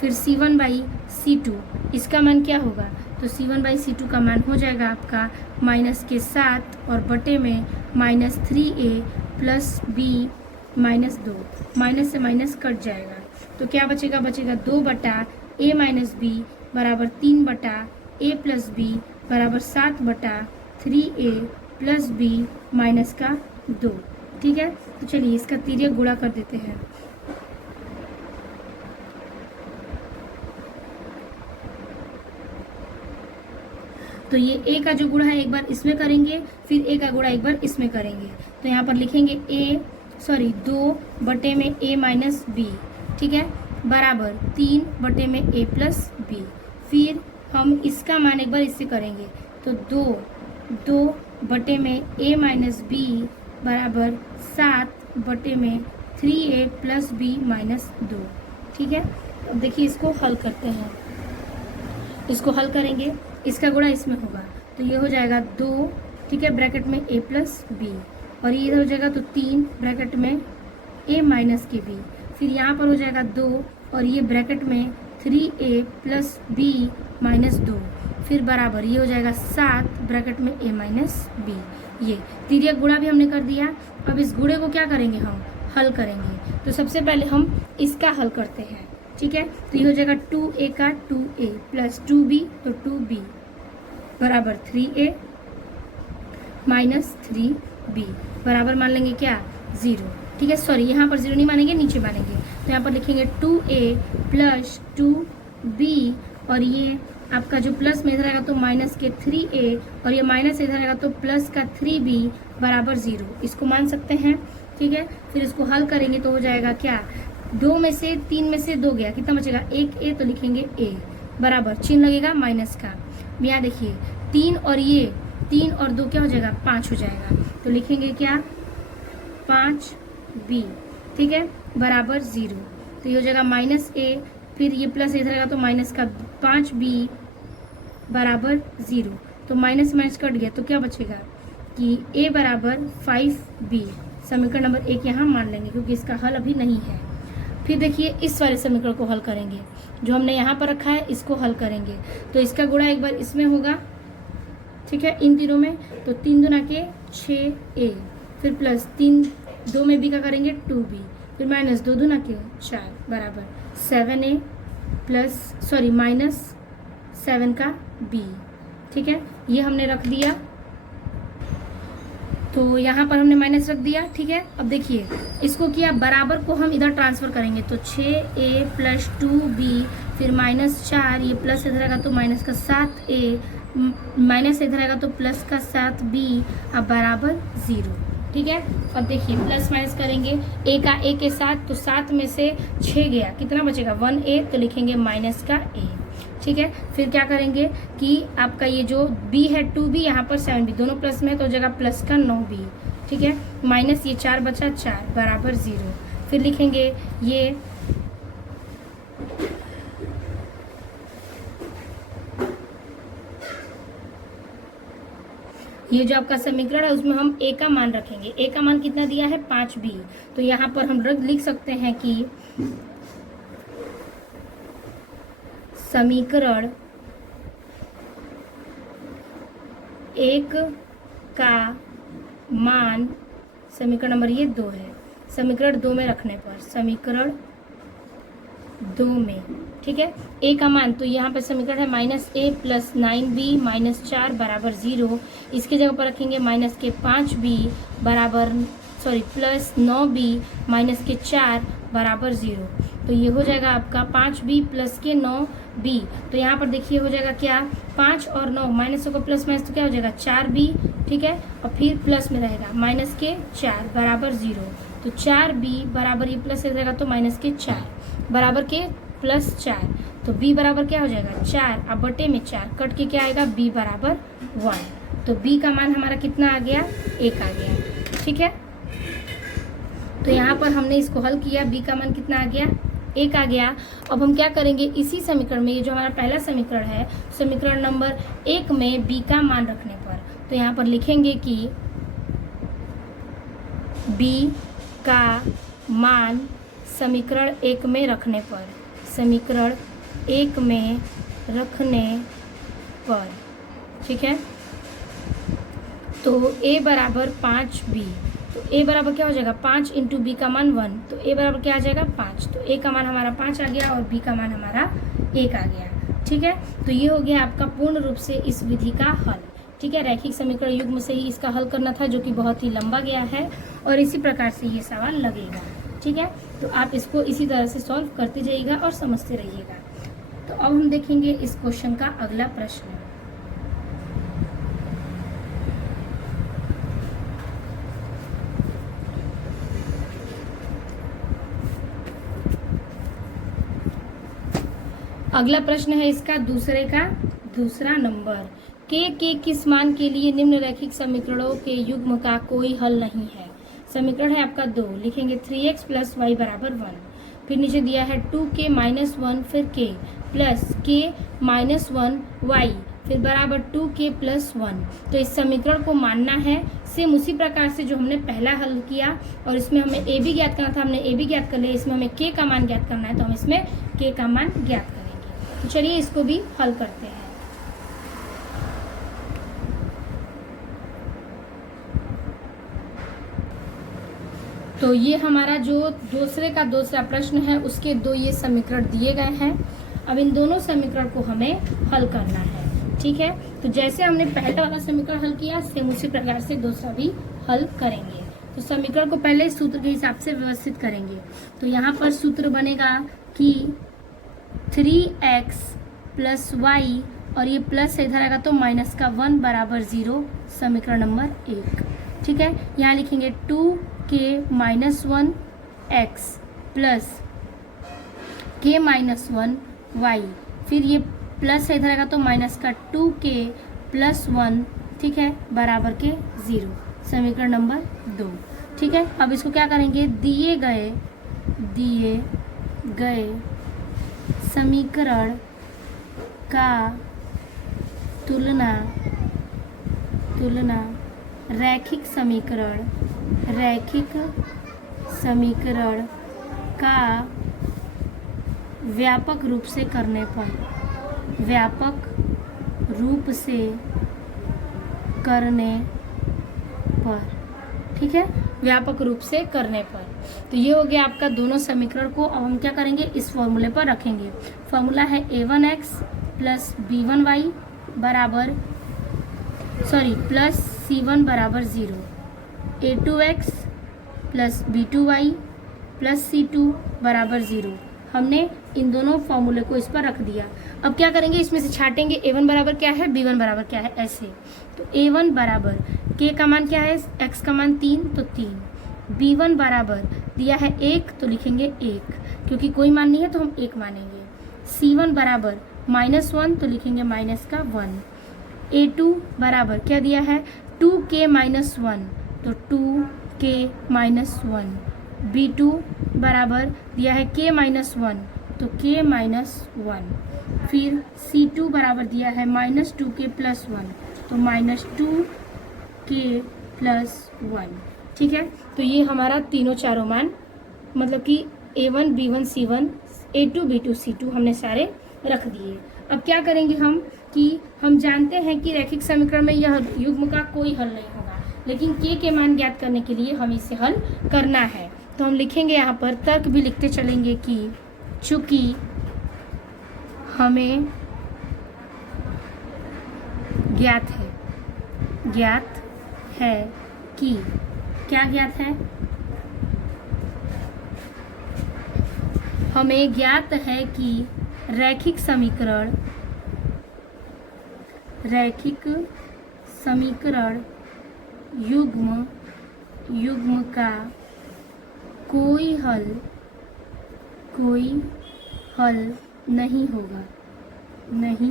फिर c1 बाई c2, इसका मान क्या होगा, तो c1 बाई c2 का मान हो जाएगा आपका -7 और बटे में -3a प्लस b -2। माइनस से माइनस कट जाएगा तो क्या बचेगा, बचेगा 2 बटा a माइनस बी बराबर 3 बटा a प्लस बी बराबर 7 बटा 3a प्लस b -2। ठीक है, तो चलिए इसका तिर्यक गुणा कर देते हैं। तो ये a का जो गुणा है एक बार इसमें करेंगे, फिर a का गुणा एक बार इसमें करेंगे। तो यहाँ पर लिखेंगे 2 बटे में a माइनस बी, ठीक है, बराबर 3 बटे में a प्लस बी। फिर हम इसका मान एक बार इससे करेंगे तो 2 बटे में a माइनस बी बराबर 7 बटे में 3a प्लस बी -2। ठीक है, अब देखिए इसको हल करते हैं। इसको हल करेंगे, इसका गुणा इसमें होगा तो ये हो जाएगा 2, ठीक है, ब्रैकेट में a प्लस बी और ये इधर हो जाएगा तो 3 ब्रैकेट में a माइनस के बी। फिर यहाँ पर हो जाएगा 2 और ये ब्रैकेट में 3a प्लस बी -2। फिर बराबर ये हो जाएगा 7 ब्रैकेट में a माइनस बी। ये तिर्यक गुणा भी हमने कर दिया। अब इस गुणे को क्या करेंगे, हम हल करेंगे। तो सबसे पहले हम इसका हल करते हैं। ठीक है, तो ये हो जाएगा 2a का 2a प्लस 2b तो 2b बराबर 3a माइनस 3b बराबर मान लेंगे क्या 0। ठीक है, सॉरी यहाँ पर 0 नहीं मानेंगे, नीचे मानेंगे। तो यहाँ पर लिखेंगे 2a प्लस 2b और ये आपका जो प्लस में इधर आएगा तो माइनस के 3a और ये माइनस इधर आएगा तो प्लस का 3b बराबर 0। इसको मान सकते हैं। ठीक है, फिर इसको हल करेंगे तो हो जाएगा क्या, 2 में से 3 में से 2 गया, कितना बचेगा 1a तो लिखेंगे a बराबर चिन्ह लगेगा माइनस का। यहाँ देखिए 3 और ये 3 और 2 क्या हो जाएगा 5 हो जाएगा तो लिखेंगे क्या 5b। ठीक है, बराबर 0 तो ये हो जाएगा -a, फिर ये प्लस इधर आएगा तो माइनस का 5b बराबर 0। तो माइनस माइनस कट गया तो क्या बचेगा कि a बराबर 5b। समीकरण नंबर 1 यहाँ मान लेंगे क्योंकि इसका हल अभी नहीं है। फिर देखिए इस वाले समीकरण को हल करेंगे, जो हमने यहाँ पर रखा है इसको हल करेंगे। तो इसका गुणा एक बार इसमें होगा, ठीक है, इन तीनों में। तो 3 दूना के 6a फिर प्लस 3 2 में b का करेंगे 2b फिर माइनस 2 दूना के 4 बराबर 7a प्लस सॉरी माइनस 7 का b। ठीक है, ये हमने रख दिया। तो यहाँ पर हमने माइनस रख दिया, ठीक है। अब देखिए इसको किया, बराबर को हम इधर ट्रांसफर करेंगे तो 6a + 2b, फिर -4, ये प्लस इधर आएगा तो माइनस का 7a, माइनस इधर आएगा तो प्लस का 7b, अब बराबर 0, ठीक है। अब देखिए प्लस माइनस करेंगे, a का a के साथ, तो 7 में से 6 गया, कितना बचेगा 1a, तो लिखेंगे माइनस का a, ठीक है। फिर क्या करेंगे कि आपका ये जो b है 2b, यहाँ पर 7b, दोनों प्लस में है तो जगह प्लस का 9b, ठीक है। माइनस ये 4 बचा 4 बराबर 0। फिर लिखेंगे ये जो आपका समीकरण है उसमें हम a का मान रखेंगे। a का मान कितना दिया है 5b, तो यहाँ पर हम लिख सकते हैं कि समीकरण 1 का मान, समीकरण नंबर ये 2 है, समीकरण 2 में रखने पर, समीकरण 2 में, ठीक है। a का मान, तो यहाँ पर समीकरण है -a + 9b - 4 बराबर 0, इसके जगह पर रखेंगे -5b बराबर प्लस 9b - 4 बराबर 0, तो ये हो जाएगा आपका 5b + 9b, तो यहाँ पर देखिए हो जाएगा क्या, 5 और 9 माइनस होगा प्लस माइनस तो क्या हो जाएगा 4b, ठीक है। और फिर प्लस में रहेगा -4 बराबर 0, तो 4b बराबर, ये प्लस हो जाएगा तो -4 बराबर के +4, तो b बराबर क्या हो जाएगा 4, अब बटे में 4 कट के क्या आएगा b बराबर 1, तो b का मान हमारा कितना आ गया 1 आ गया, ठीक है। तो यहाँ पर हमने इसको हल किया, b का मान कितना आ गया 1 आ गया। अब हम क्या करेंगे, इसी समीकरण में, ये जो हमारा पहला समीकरण है, समीकरण नंबर 1 में b का मान रखने पर, तो यहाँ पर लिखेंगे कि b का मान समीकरण 1 में रखने पर, समीकरण 1 में रखने पर, ठीक है। तो a बराबर 5b, तो a बराबर क्या हो जाएगा 5 × b का मान 1, तो a बराबर क्या आ जाएगा 5, तो a का मान हमारा 5 आ गया और b का मान हमारा 1 आ गया, ठीक है। तो ये हो गया आपका पूर्ण रूप से इस विधि का हल, ठीक है। रैखिक समीकरण युग्म से ही इसका हल करना था, जो कि बहुत ही लंबा गया है, और इसी प्रकार से ये सवाल लगेगा, ठीक है। तो आप इसको इसी तरह से सॉल्व करते जाइएगा और समझते रहिएगा। तो अब हम देखेंगे इस क्वेश्चन का अगला प्रश्न। अगला प्रश्न है इसका दूसरा नंबर, के किस मान के लिए निम्न रैखिक समीकरणों के युग्म का कोई हल नहीं है। समीकरण है आपका 2, लिखेंगे 3x + y बराबर 1, फिर नीचे दिया है 2k - 1, फिर k प्लस k - 1y, फिर बराबर 2k + 1। तो इस समीकरण को मानना है सेम उसी प्रकार से जो हमने पहला हल किया, और इसमें हमें a भी ज्ञात करना था, हमने a भी ज्ञात कर लिया, इसमें हमें k का मान ज्ञात करना है, तो हम इसमें k का मान ज्ञात करेंगे। तो चलिए इसको भी हल करते हैं। तो ये हमारा जो दूसरा प्रश्न है, उसके 2 ये समीकरण दिए गए हैं। अब इन दोनों समीकरण को हमें हल करना है, ठीक है। तो जैसे हमने पहला वाला समीकरण हल किया, सेम उसी प्रकार से दूसरा भी हल करेंगे। तो समीकरण को पहले सूत्र के हिसाब से व्यवस्थित करेंगे। तो यहाँ पर सूत्र बनेगा कि 3x + y, और ये प्लस इधर आएगा तो माइनस का 1 बराबर 0, समीकरण नंबर 1, ठीक है। यहाँ लिखेंगे 2k - 1x plus k - 1y, फिर ये प्लस इधर आएगा तो माइनस का 2k + 1, ठीक है, बराबर के 0, समीकरण नंबर 2, ठीक है। अब इसको क्या करेंगे, दिए गए समीकरण का तुलना रैखिक समीकरण का व्यापक रूप से करने पर, ठीक है, व्यापक रूप से करने पर। तो ये हो गया आपका दोनों समीकरण को। अब हम क्या करेंगे, इस फॉर्मूले पर रखेंगे। फॉर्मूला है a1x + b1y बराबर प्लस c1 बराबर 0, a2x plus b2y plus c2 बराबर 0। हमने इन दोनों फॉर्मूले को इस पर रख दिया। अब क्या करेंगे, इसमें से छाटेंगे। a1 बराबर क्या है, b1 बराबर क्या है, ऐसे। तो a1 बराबर k का मान क्या है, x का मान 3 तो 3। b1 बराबर दिया है 1 तो लिखेंगे 1, क्योंकि कोई मान नहीं है तो हम 1 मानेंगे। c1 बराबर -1 तो लिखेंगे माइनस का 1। a2 बराबर क्या दिया है, 2k - 1 तो 2k - 1। b2 बराबर दिया है k - 1 तो k - 1। फिर c2 बराबर दिया है -2k + 1 तो -2k + 1। ठीक है, तो ये हमारा तीनों चारों मान, मतलब कि a1 b1 c1 a2 b2 c2 हमने सारे रख दिए। अब क्या करेंगे हम कि हम जानते हैं कि रैखिक समीकरण में यह युग्म का कोई हल नहीं होगा, लेकिन k के मान ज्ञात करने के लिए हमें इसे हल करना है। तो हम लिखेंगे यहाँ पर, तर्क भी लिखते चलेंगे कि चूंकि हमें ज्ञात है कि, क्या ज्ञात है, हमें ज्ञात है कि रैखिक समीकरण युग्म का कोई हल नहीं होगा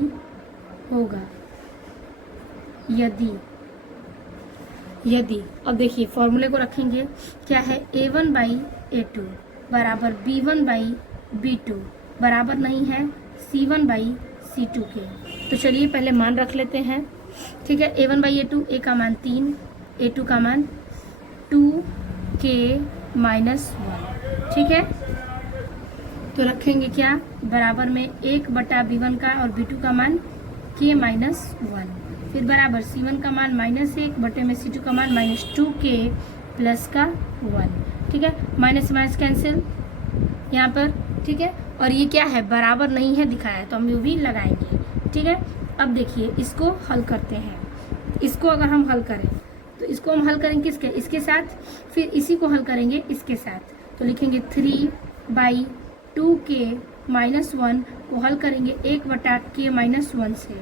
यदि अब देखिए फॉर्मूले को रखेंगे, क्या है, a1/a2 बराबर b1/b2 बराबर नहीं है c1/c2 के। तो चलिए पहले मान रख लेते हैं। ठीक है, a1/a2, a का मान 3, a2 का मान 2k - 1। ठीक है, तो रखेंगे क्या, बराबर में 1/b1 का और b2 का मान k - 1। फिर बराबर c1 का मान -1 बटे में c2 का मान -2k + का 1। ठीक है, माइनस माइनस कैंसिल यहाँ पर। ठीक है, और ये क्या है, बराबर नहीं है दिखाया है तो हम यू भी लगाएंगे। ठीक है, अब देखिए इसको हल करते हैं। इसको अगर हम हल करें तो इसको हम हल करेंगे किसके, इसके साथ, फिर इसी को हल करेंगे इसके साथ। तो लिखेंगे 3/2k - 1 को हल करेंगे 1/k - 1 से,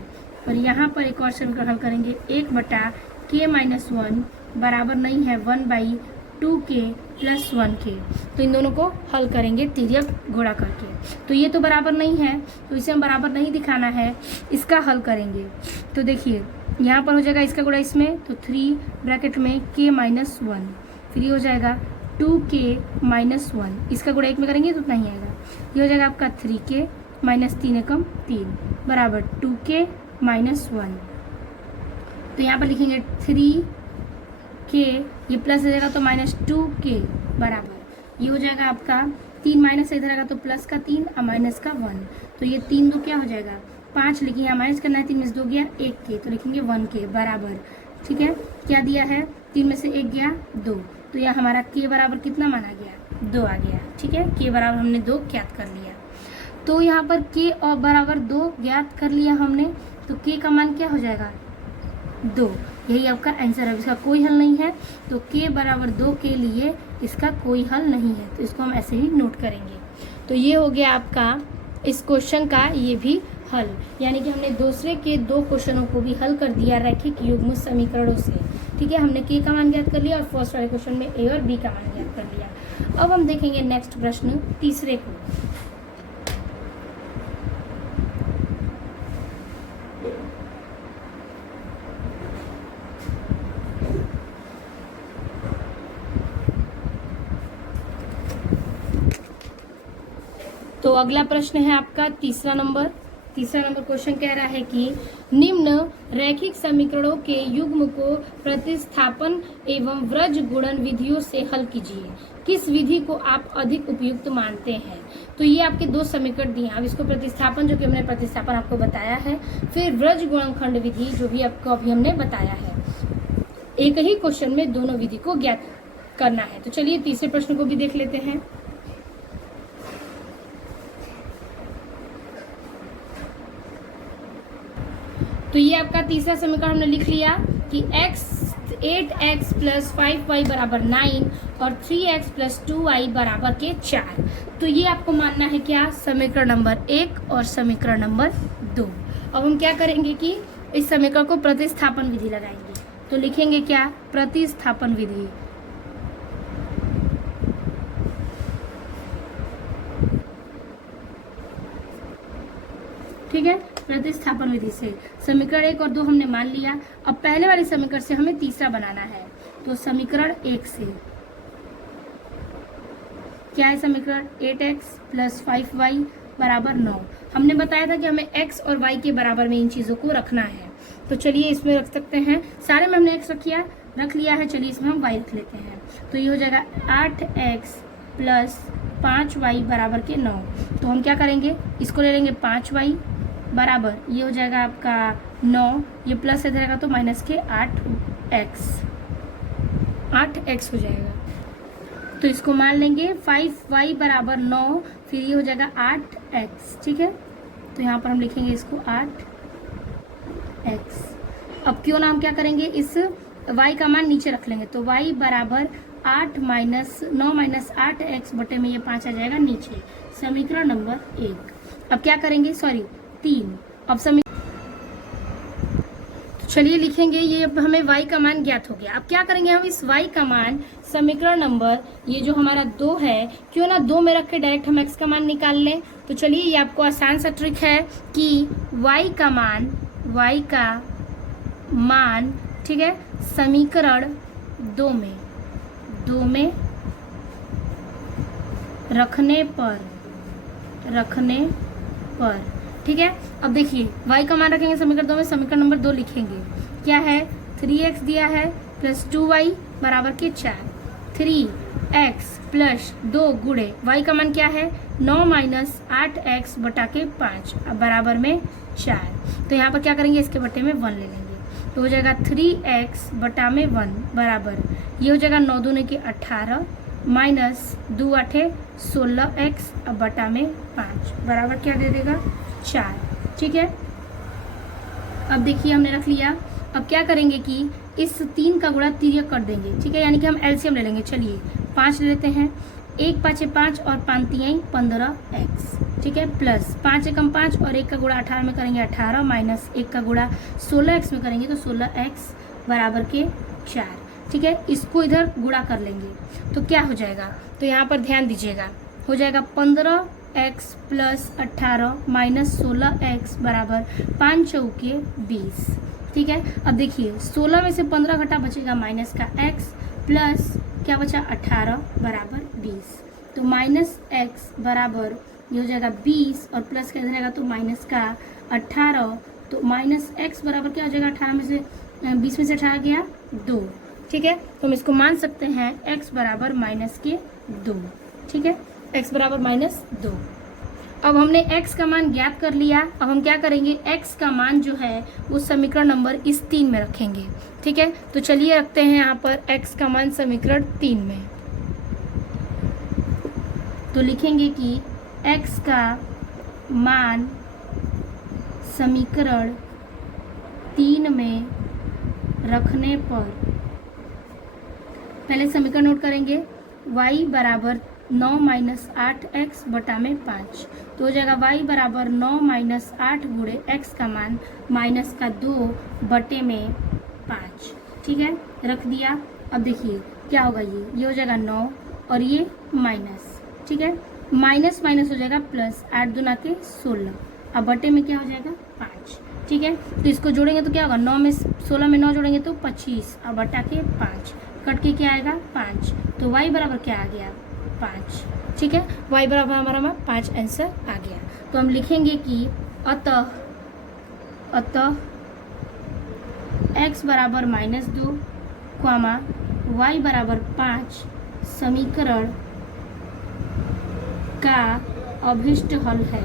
और यहाँ पर एक और समीकरण हल करेंगे 1/k - 1 बराबर नहीं है 1/2k + 1k। तो इन दोनों को हल करेंगे तिर्यक गुणा करके। तो ये तो बराबर नहीं है तो इसे हम बराबर नहीं दिखाना है, इसका हल करेंगे। तो देखिए यहाँ पर हो जाएगा इसका गुणा इसमें, तो 3 ब्रैकेट में k - 1, फिर ये हो जाएगा 2k - 1, इसका गुणा 1 में करेंगे तो नहीं आएगा, ये हो जाएगा आपका 3k - 3 एकम 3 बराबर 2k - 1। तो यहाँ पर लिखेंगे 3k, ये प्लस हो जाएगा तो -2k बराबर, ये हो जाएगा आपका 3 माइनस इधर आएगा तो प्लस का 3 और माइनस का 1। तो ये 3 2 क्या हो जाएगा 5, लेकिन यहाँ माइनस करना है, 3 में से 2 गया 1k, तो लिखेंगे 1k बराबर। ठीक है, क्या दिया है, 3 में से 1 गया 2, तो यहाँ हमारा k बराबर कितना माना गया, 2 आ गया। ठीक है, k बराबर हमने 2 ज्ञात कर लिया। तो यहाँ पर k और बराबर 2 ज्ञात कर लिया हमने, तो k का मान क्या हो जाएगा 2, यही आपका आंसर है। इसका कोई हल नहीं है, तो k बराबर 2 के लिए इसका कोई हल नहीं है, तो इसको हम ऐसे ही नोट करेंगे। तो ये हो गया आपका इस क्वेश्चन का ये भी हल, यानी कि हमने दूसरे के 2 क्वेश्चनों को भी हल कर दिया रैखिक युग्म समीकरणों से। ठीक है, हमने k का मान ज्ञात कर लिया और फर्स्ट वाले क्वेश्चन में a और b का मान ज्ञात कर लिया। अब हम देखेंगे नेक्स्ट प्रश्न तीसरे को। तो अगला प्रश्न है आपका तीसरा नंबर क्वेश्चन कह रहा है कि निम्न रैखिक समीकरणों के युग्म को प्रतिस्थापन एवं व्रज गुणन विधियों से हल कीजिए। किस विधि को आप अधिक उपयुक्त मानते हैं। तो ये आपके 2 समीकरण दिए हैं। अब इसको प्रतिस्थापन, जो कि हमने प्रतिस्थापन आपको बताया है, फिर व्रज गुणनखंड विधि जो भी आपको अभी हमने बताया है। एक ही क्वेश्चन में दोनों विधि को ज्ञात करना है। तो चलिए तीसरे प्रश्न को भी देख लेते हैं। तो ये आपका तीसरा समीकरण हमने लिख लिया कि x 8x प्लस 5y बराबर 9 और 3x प्लस 2y बराबर के 4। तो ये आपको मानना है क्या, समीकरण नंबर 1 और समीकरण नंबर 2। अब हम क्या करेंगे कि इस समीकरण को प्रतिस्थापन विधि लगाएंगे। तो लिखेंगे क्या, प्रतिस्थापन विधि। ठीक है, प्रतिस्थापन विधि से समीकरण 1 और 2 हमने मान लिया। अब पहले वाले समीकरण से हमें तीसरा बनाना है। तो समीकरण 1 से क्या है, समीकरण 8x प्लस 5y बराबर 9। हमने बताया था कि हमें x और y के बराबर में इन चीजों को रखना है। तो चलिए इसमें रख सकते हैं, सारे में हमने x रख लिया है, चलिए इसमें हम y रख लेते हैं। तो ये हो जाएगा 8x प्लस 5y बराबर के 9। तो हम क्या करेंगे, इसको ले लेंगे 5y बराबर, ये हो जाएगा आपका 9, ये प्लस इधर रहेगा तो माइनस के 8x हो जाएगा। तो इसको मान लेंगे 5y बराबर 9, फिर ये हो जाएगा 8x। ठीक है, तो यहाँ पर हम लिखेंगे इसको 8x। अब क्यों ना हम क्या करेंगे, इस y का मान नीचे रख लेंगे। तो y बराबर 8 माइनस 9 माइनस 8x बटे में ये 5 आ जाएगा नीचे, समीकरण नंबर 1। अब क्या करेंगे, 3। अब चलिए लिखेंगे, ये अब हमें y का मान ज्ञात हो गया। अब क्या करेंगे, हम इस y का मान समीकरण नंबर, ये जो हमारा 2 है, क्यों ना 2 में रख के डायरेक्ट हम x का मान निकाल लें। तो चलिए ये आपको आसान सा ट्रिक है कि y का मान ठीक है, समीकरण 2 में रखने पर ठीक है। अब देखिए y का मान रखेंगे समीकरण 2 में, समीकरण नंबर 2 लिखेंगे। क्या है, 3x दिया है प्लस 2y बराबर के 4। 3x प्लस 2 गुणे y का मान क्या है, 9 माइनस 8x बटा के 5 बराबर में 4। तो यहाँ पर क्या करेंगे, इसके बटे में 1 ले लेंगे। तो हो जाएगा 3x बटा में 1 बराबर, ये हो जाएगा 9 दूने के 18 माइनस 2 8 16x बटा में 5 बराबर क्या दे देगा, 4। ठीक है, अब देखिए हमने रख लिया। अब क्या करेंगे कि इस 3 का गुणा 3 कर देंगे। ठीक है, यानी कि हम एलसीएम ले लेंगे। चलिए 5 ले लेते हैं, 1 5 5 और 5 3 15x। ठीक है, प्लस 5 एकम 5 और 1 का गुणा 18 में करेंगे 18 माइनस 1 का गुणा 16x में करेंगे तो 16x बराबर के 4। ठीक है, इसको इधर गुणा कर लेंगे तो क्या हो जाएगा, तो यहाँ पर ध्यान दीजिएगा, हो जाएगा 15x प्लस 18 माइनस 16x बराबर 5 चौके 20। ठीक है, अब देखिए 16 में से 15 घटा बचेगा माइनस का x प्लस क्या बचा 18 बराबर 20। तो माइनस x बराबर ये हो जाएगा 20 और प्लस का इधर रहेगा तो माइनस का 18। तो माइनस x बराबर क्या हो जाएगा, 18 में से 20 में से 18 गया 2। ठीक है, तो हम इसको मान सकते हैं x बराबर माइनस के 2। ठीक है, x बराबर माइनस 2। अब हमने x का मान ज्ञात कर लिया। अब हम क्या करेंगे, x का मान जो है वो समीकरण नंबर इस 3 में रखेंगे। ठीक है, तो चलिए रखते हैं यहाँ पर x का मान समीकरण 3 में। तो लिखेंगे कि x का मान समीकरण 3 में रखने पर, पहले समीकरण नोट करेंगे, y बराबर 9 माइनस 8x बटा में 5। तो हो जाएगा y बराबर 9 माइनस 8 गुणे x का मान माइनस का 2 बटे में 5। ठीक है, रख दिया। अब देखिए क्या होगा, ये हो जाएगा 9 और ये माइनस। ठीक है, माइनस माइनस हो जाएगा प्लस, 8 दूना के 16। अब बटे में क्या हो जाएगा 5। ठीक है, तो इसको जोड़ेंगे तो क्या होगा, 9 में 16 में 9 जोड़ेंगे तो 25 और बटा के 5 कट के क्या आएगा 5। तो y बराबर क्या आ गया 5। ठीक है, y बराबर हमारा 5 आंसर आ गया। तो हम लिखेंगे कि अतः x बराबर -2 कॉमा y बराबर 5 समीकरण का अभिष्ट हल है।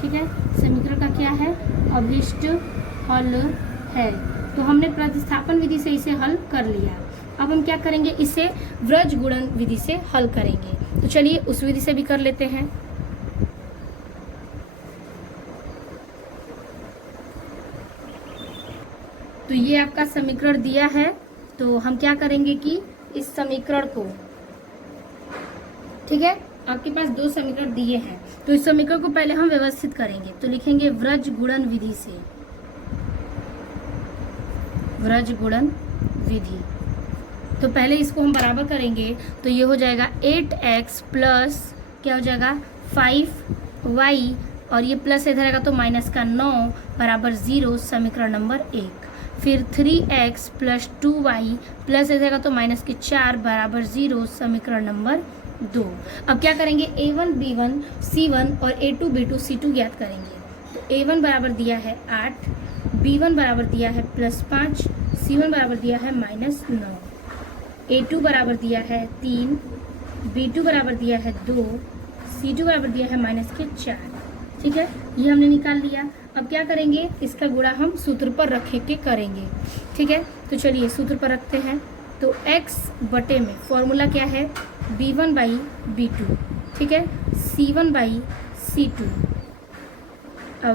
ठीक है, समीकरण का क्या है, अभिष्ट हल है। तो हमने प्रतिस्थापन विधि से इसे हल कर लिया। अब हम क्या करेंगे, इसे व्रज गुणन विधि से हल करेंगे। तो चलिए उस विधि से भी कर लेते हैं। तो ये आपका समीकरण दिया है, तो हम क्या करेंगे कि इस समीकरण को, ठीक है, आपके पास दो समीकरण दिए हैं, तो इस समीकरण को पहले हम व्यवस्थित करेंगे। तो लिखेंगे व्रज गुणन विधि से, व्रज गुणन विधि। तो पहले इसको हम बराबर करेंगे, तो ये हो जाएगा 8x प्लस क्या हो जाएगा 5y, और ये प्लस इधर आएगा तो माइनस का 9 बराबर 0, समीकरण नंबर 1। फिर 3x प्लस 2y प्लस इधर आएगा तो माइनस के 4 बराबर 0, समीकरण नंबर 2। अब क्या करेंगे, a1 b1 c1 और a2 b2 c2 ज्ञात करेंगे। तो a1 बराबर दिया है 8, b1 बराबर दिया है +5, c1 बराबर दिया है -9, a2 बराबर दिया है 3, b2 बराबर दिया है 2, c2 बराबर दिया है -4। ठीक है, ये हमने निकाल लिया। अब क्या करेंगे, इसका गुणा हम सूत्र पर रख के करेंगे। ठीक है, तो चलिए सूत्र पर रखते हैं। तो x बटे में फॉर्मूला क्या है, b1 बाई b2, ठीक है, c1 बाई c2,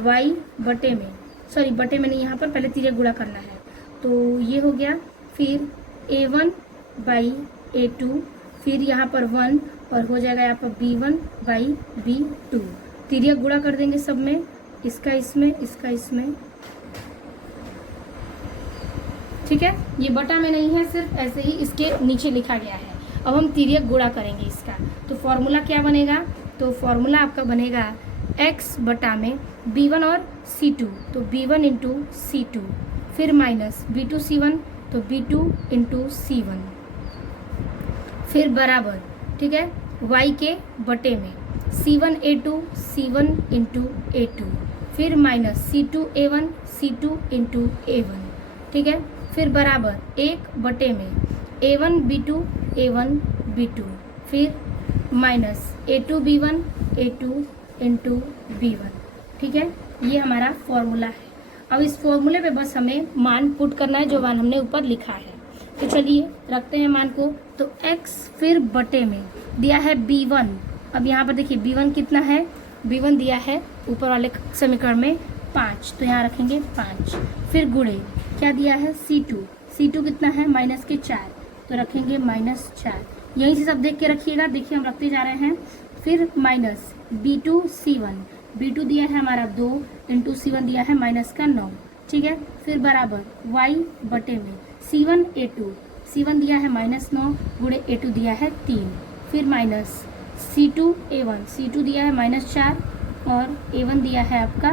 y बटे में, सॉरी बटे में नहीं, यहाँ पर पहले तिर्यक गुणा करना है, तो ये हो गया। फिर a1 बाई a2, फिर यहाँ पर 1 और हो जाएगा यहाँ पर b1 बाई b2, तिर्यक गुणा कर देंगे सब में, इसका इसमें, इसका इसमें। ठीक है, ये बटा में नहीं है, सिर्फ ऐसे ही इसके नीचे लिखा गया है। अब हम तिर्यक गुणा करेंगे इसका, तो फॉर्मूला क्या बनेगा, तो फॉर्मूला आपका बनेगा x बटा में b1 और c2, तो b1 इंटू c2, फिर माइनस b2 c1, तो b2 इंटू c1, फिर बराबर, ठीक है, y के बटे में c1 a2 c1 into a2, फिर minus c2 a1 c2 into a1, ठीक है, फिर बराबर 1 बटे में a1 b2 a1 b2, फिर minus a2 b1 a2 into b1। ठीक है, ये हमारा फॉर्मूला है। अब इस फॉर्मूले पे बस हमें मान पुट करना है, जो मान हमने ऊपर लिखा है। तो चलिए रखते हैं मान को। तो x फिर बटे में दिया है b1, अब यहाँ पर देखिए b1 कितना है, b1 दिया है ऊपर वाले समीकरण में 5, तो यहाँ रखेंगे 5, फिर गुणे क्या दिया है c2, c2 कितना है -4, तो रखेंगे -4, यहीं से सब देख के रखिएगा, देखिए हम रखते जा रहे हैं। फिर माइनस b2 c1, b2 दिया है हमारा 2 इंटू c1 दिया है -9, ठीक है, फिर बराबर y बटे में c1 a2, c1 दिया है -9 गुणे a2 दिया है 3, फिर माइनस c2 a1, c2 दिया है -4 और a1 दिया है आपका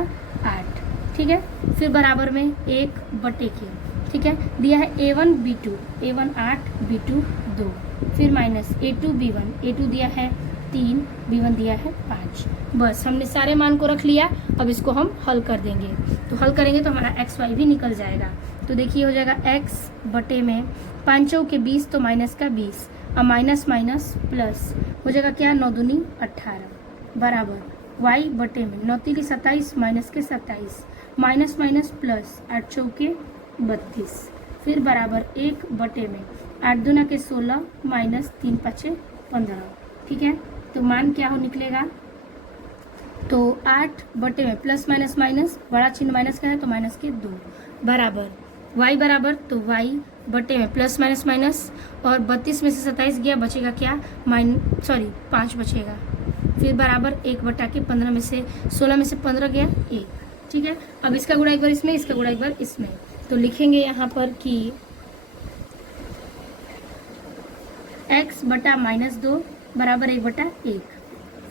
8, ठीक है, फिर बराबर में 1 बटे के, ठीक है, दिया है a1 b2, a1 8 b2 2, फिर माइनस a2 b1, a2 दिया है 3, b1 दिया है 5। बस हमने सारे मान को रख लिया। अब इसको हम हल कर देंगे, तो हल करेंगे तो हमारा एक्स वाई भी निकल जाएगा। तो देखिए हो जाएगा x बटे में 5 चौके 20, तो माइनस का 20, अब माइनस माइनस प्लस हो जाएगा क्या 9 दूनी 18 बराबर y बटे में 9 तीली 27 माइनस के 27, माइनस माइनस प्लस 8 चौके 32, फिर बराबर 1 बटे में 8 दूना के 16 माइनस 3 पाँचे 15। ठीक है, तो मान क्या हो निकलेगा, तो 8 बटे में प्लस माइनस माइनस, बड़ा चिन्ह माइनस का है तो माइनस के 2 बराबर y बराबर, तो y बटे में प्लस माइनस माइनस, और 32 में से 27 गया, बचेगा क्या 5 बचेगा, फिर बराबर 1 बटा के 15 में से 16 में से 15 गया 1। ठीक है, अब इसका गुणा एक बार इसमें, इसका गुणा एक बार इसमें, तो लिखेंगे यहाँ पर कि x बटा -2 बराबर 1 बटा 1,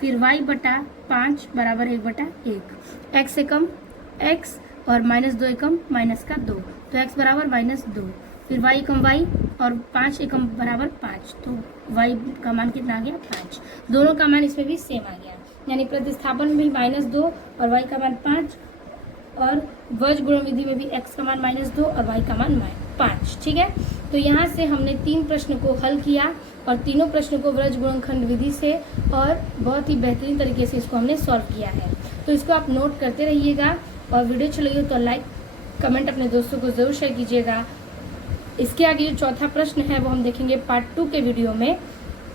फिर y बटा 5 बराबर 1 बटा 1, x एकम x और -2 एकम माइनस का 2, तो x बराबर -2, फिर y एकम y और 5 एकम बराबर 5, तो y का मान कितना आ गया 5। दोनों का मान इसमें भी सेम आ गया, यानी प्रतिस्थापन में भी -2 और y का मान 5, और व्रज गुणन विधि में भी x का मान -2 और y का मान 5। ठीक है, तो यहाँ से हमने 3 प्रश्न को हल किया, और तीनों प्रश्नों को व्रज गुणनखंड विधि से और बहुत ही बेहतरीन तरीके से इसको हमने सॉल्व किया है। तो इसको आप नोट करते रहिएगा, और वीडियो अच्छी लगी हो तो लाइक कमेंट अपने दोस्तों को ज़रूर शेयर कीजिएगा। इसके आगे जो चौथा प्रश्न है वो हम देखेंगे पार्ट 2 के वीडियो में।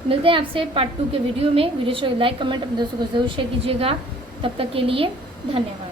मिलते हैं आपसे पार्ट 2 के वीडियो में। वीडियो लाइक कमेंट अपने दोस्तों को ज़रूर शेयर कीजिएगा। तब तक के लिए धन्यवाद।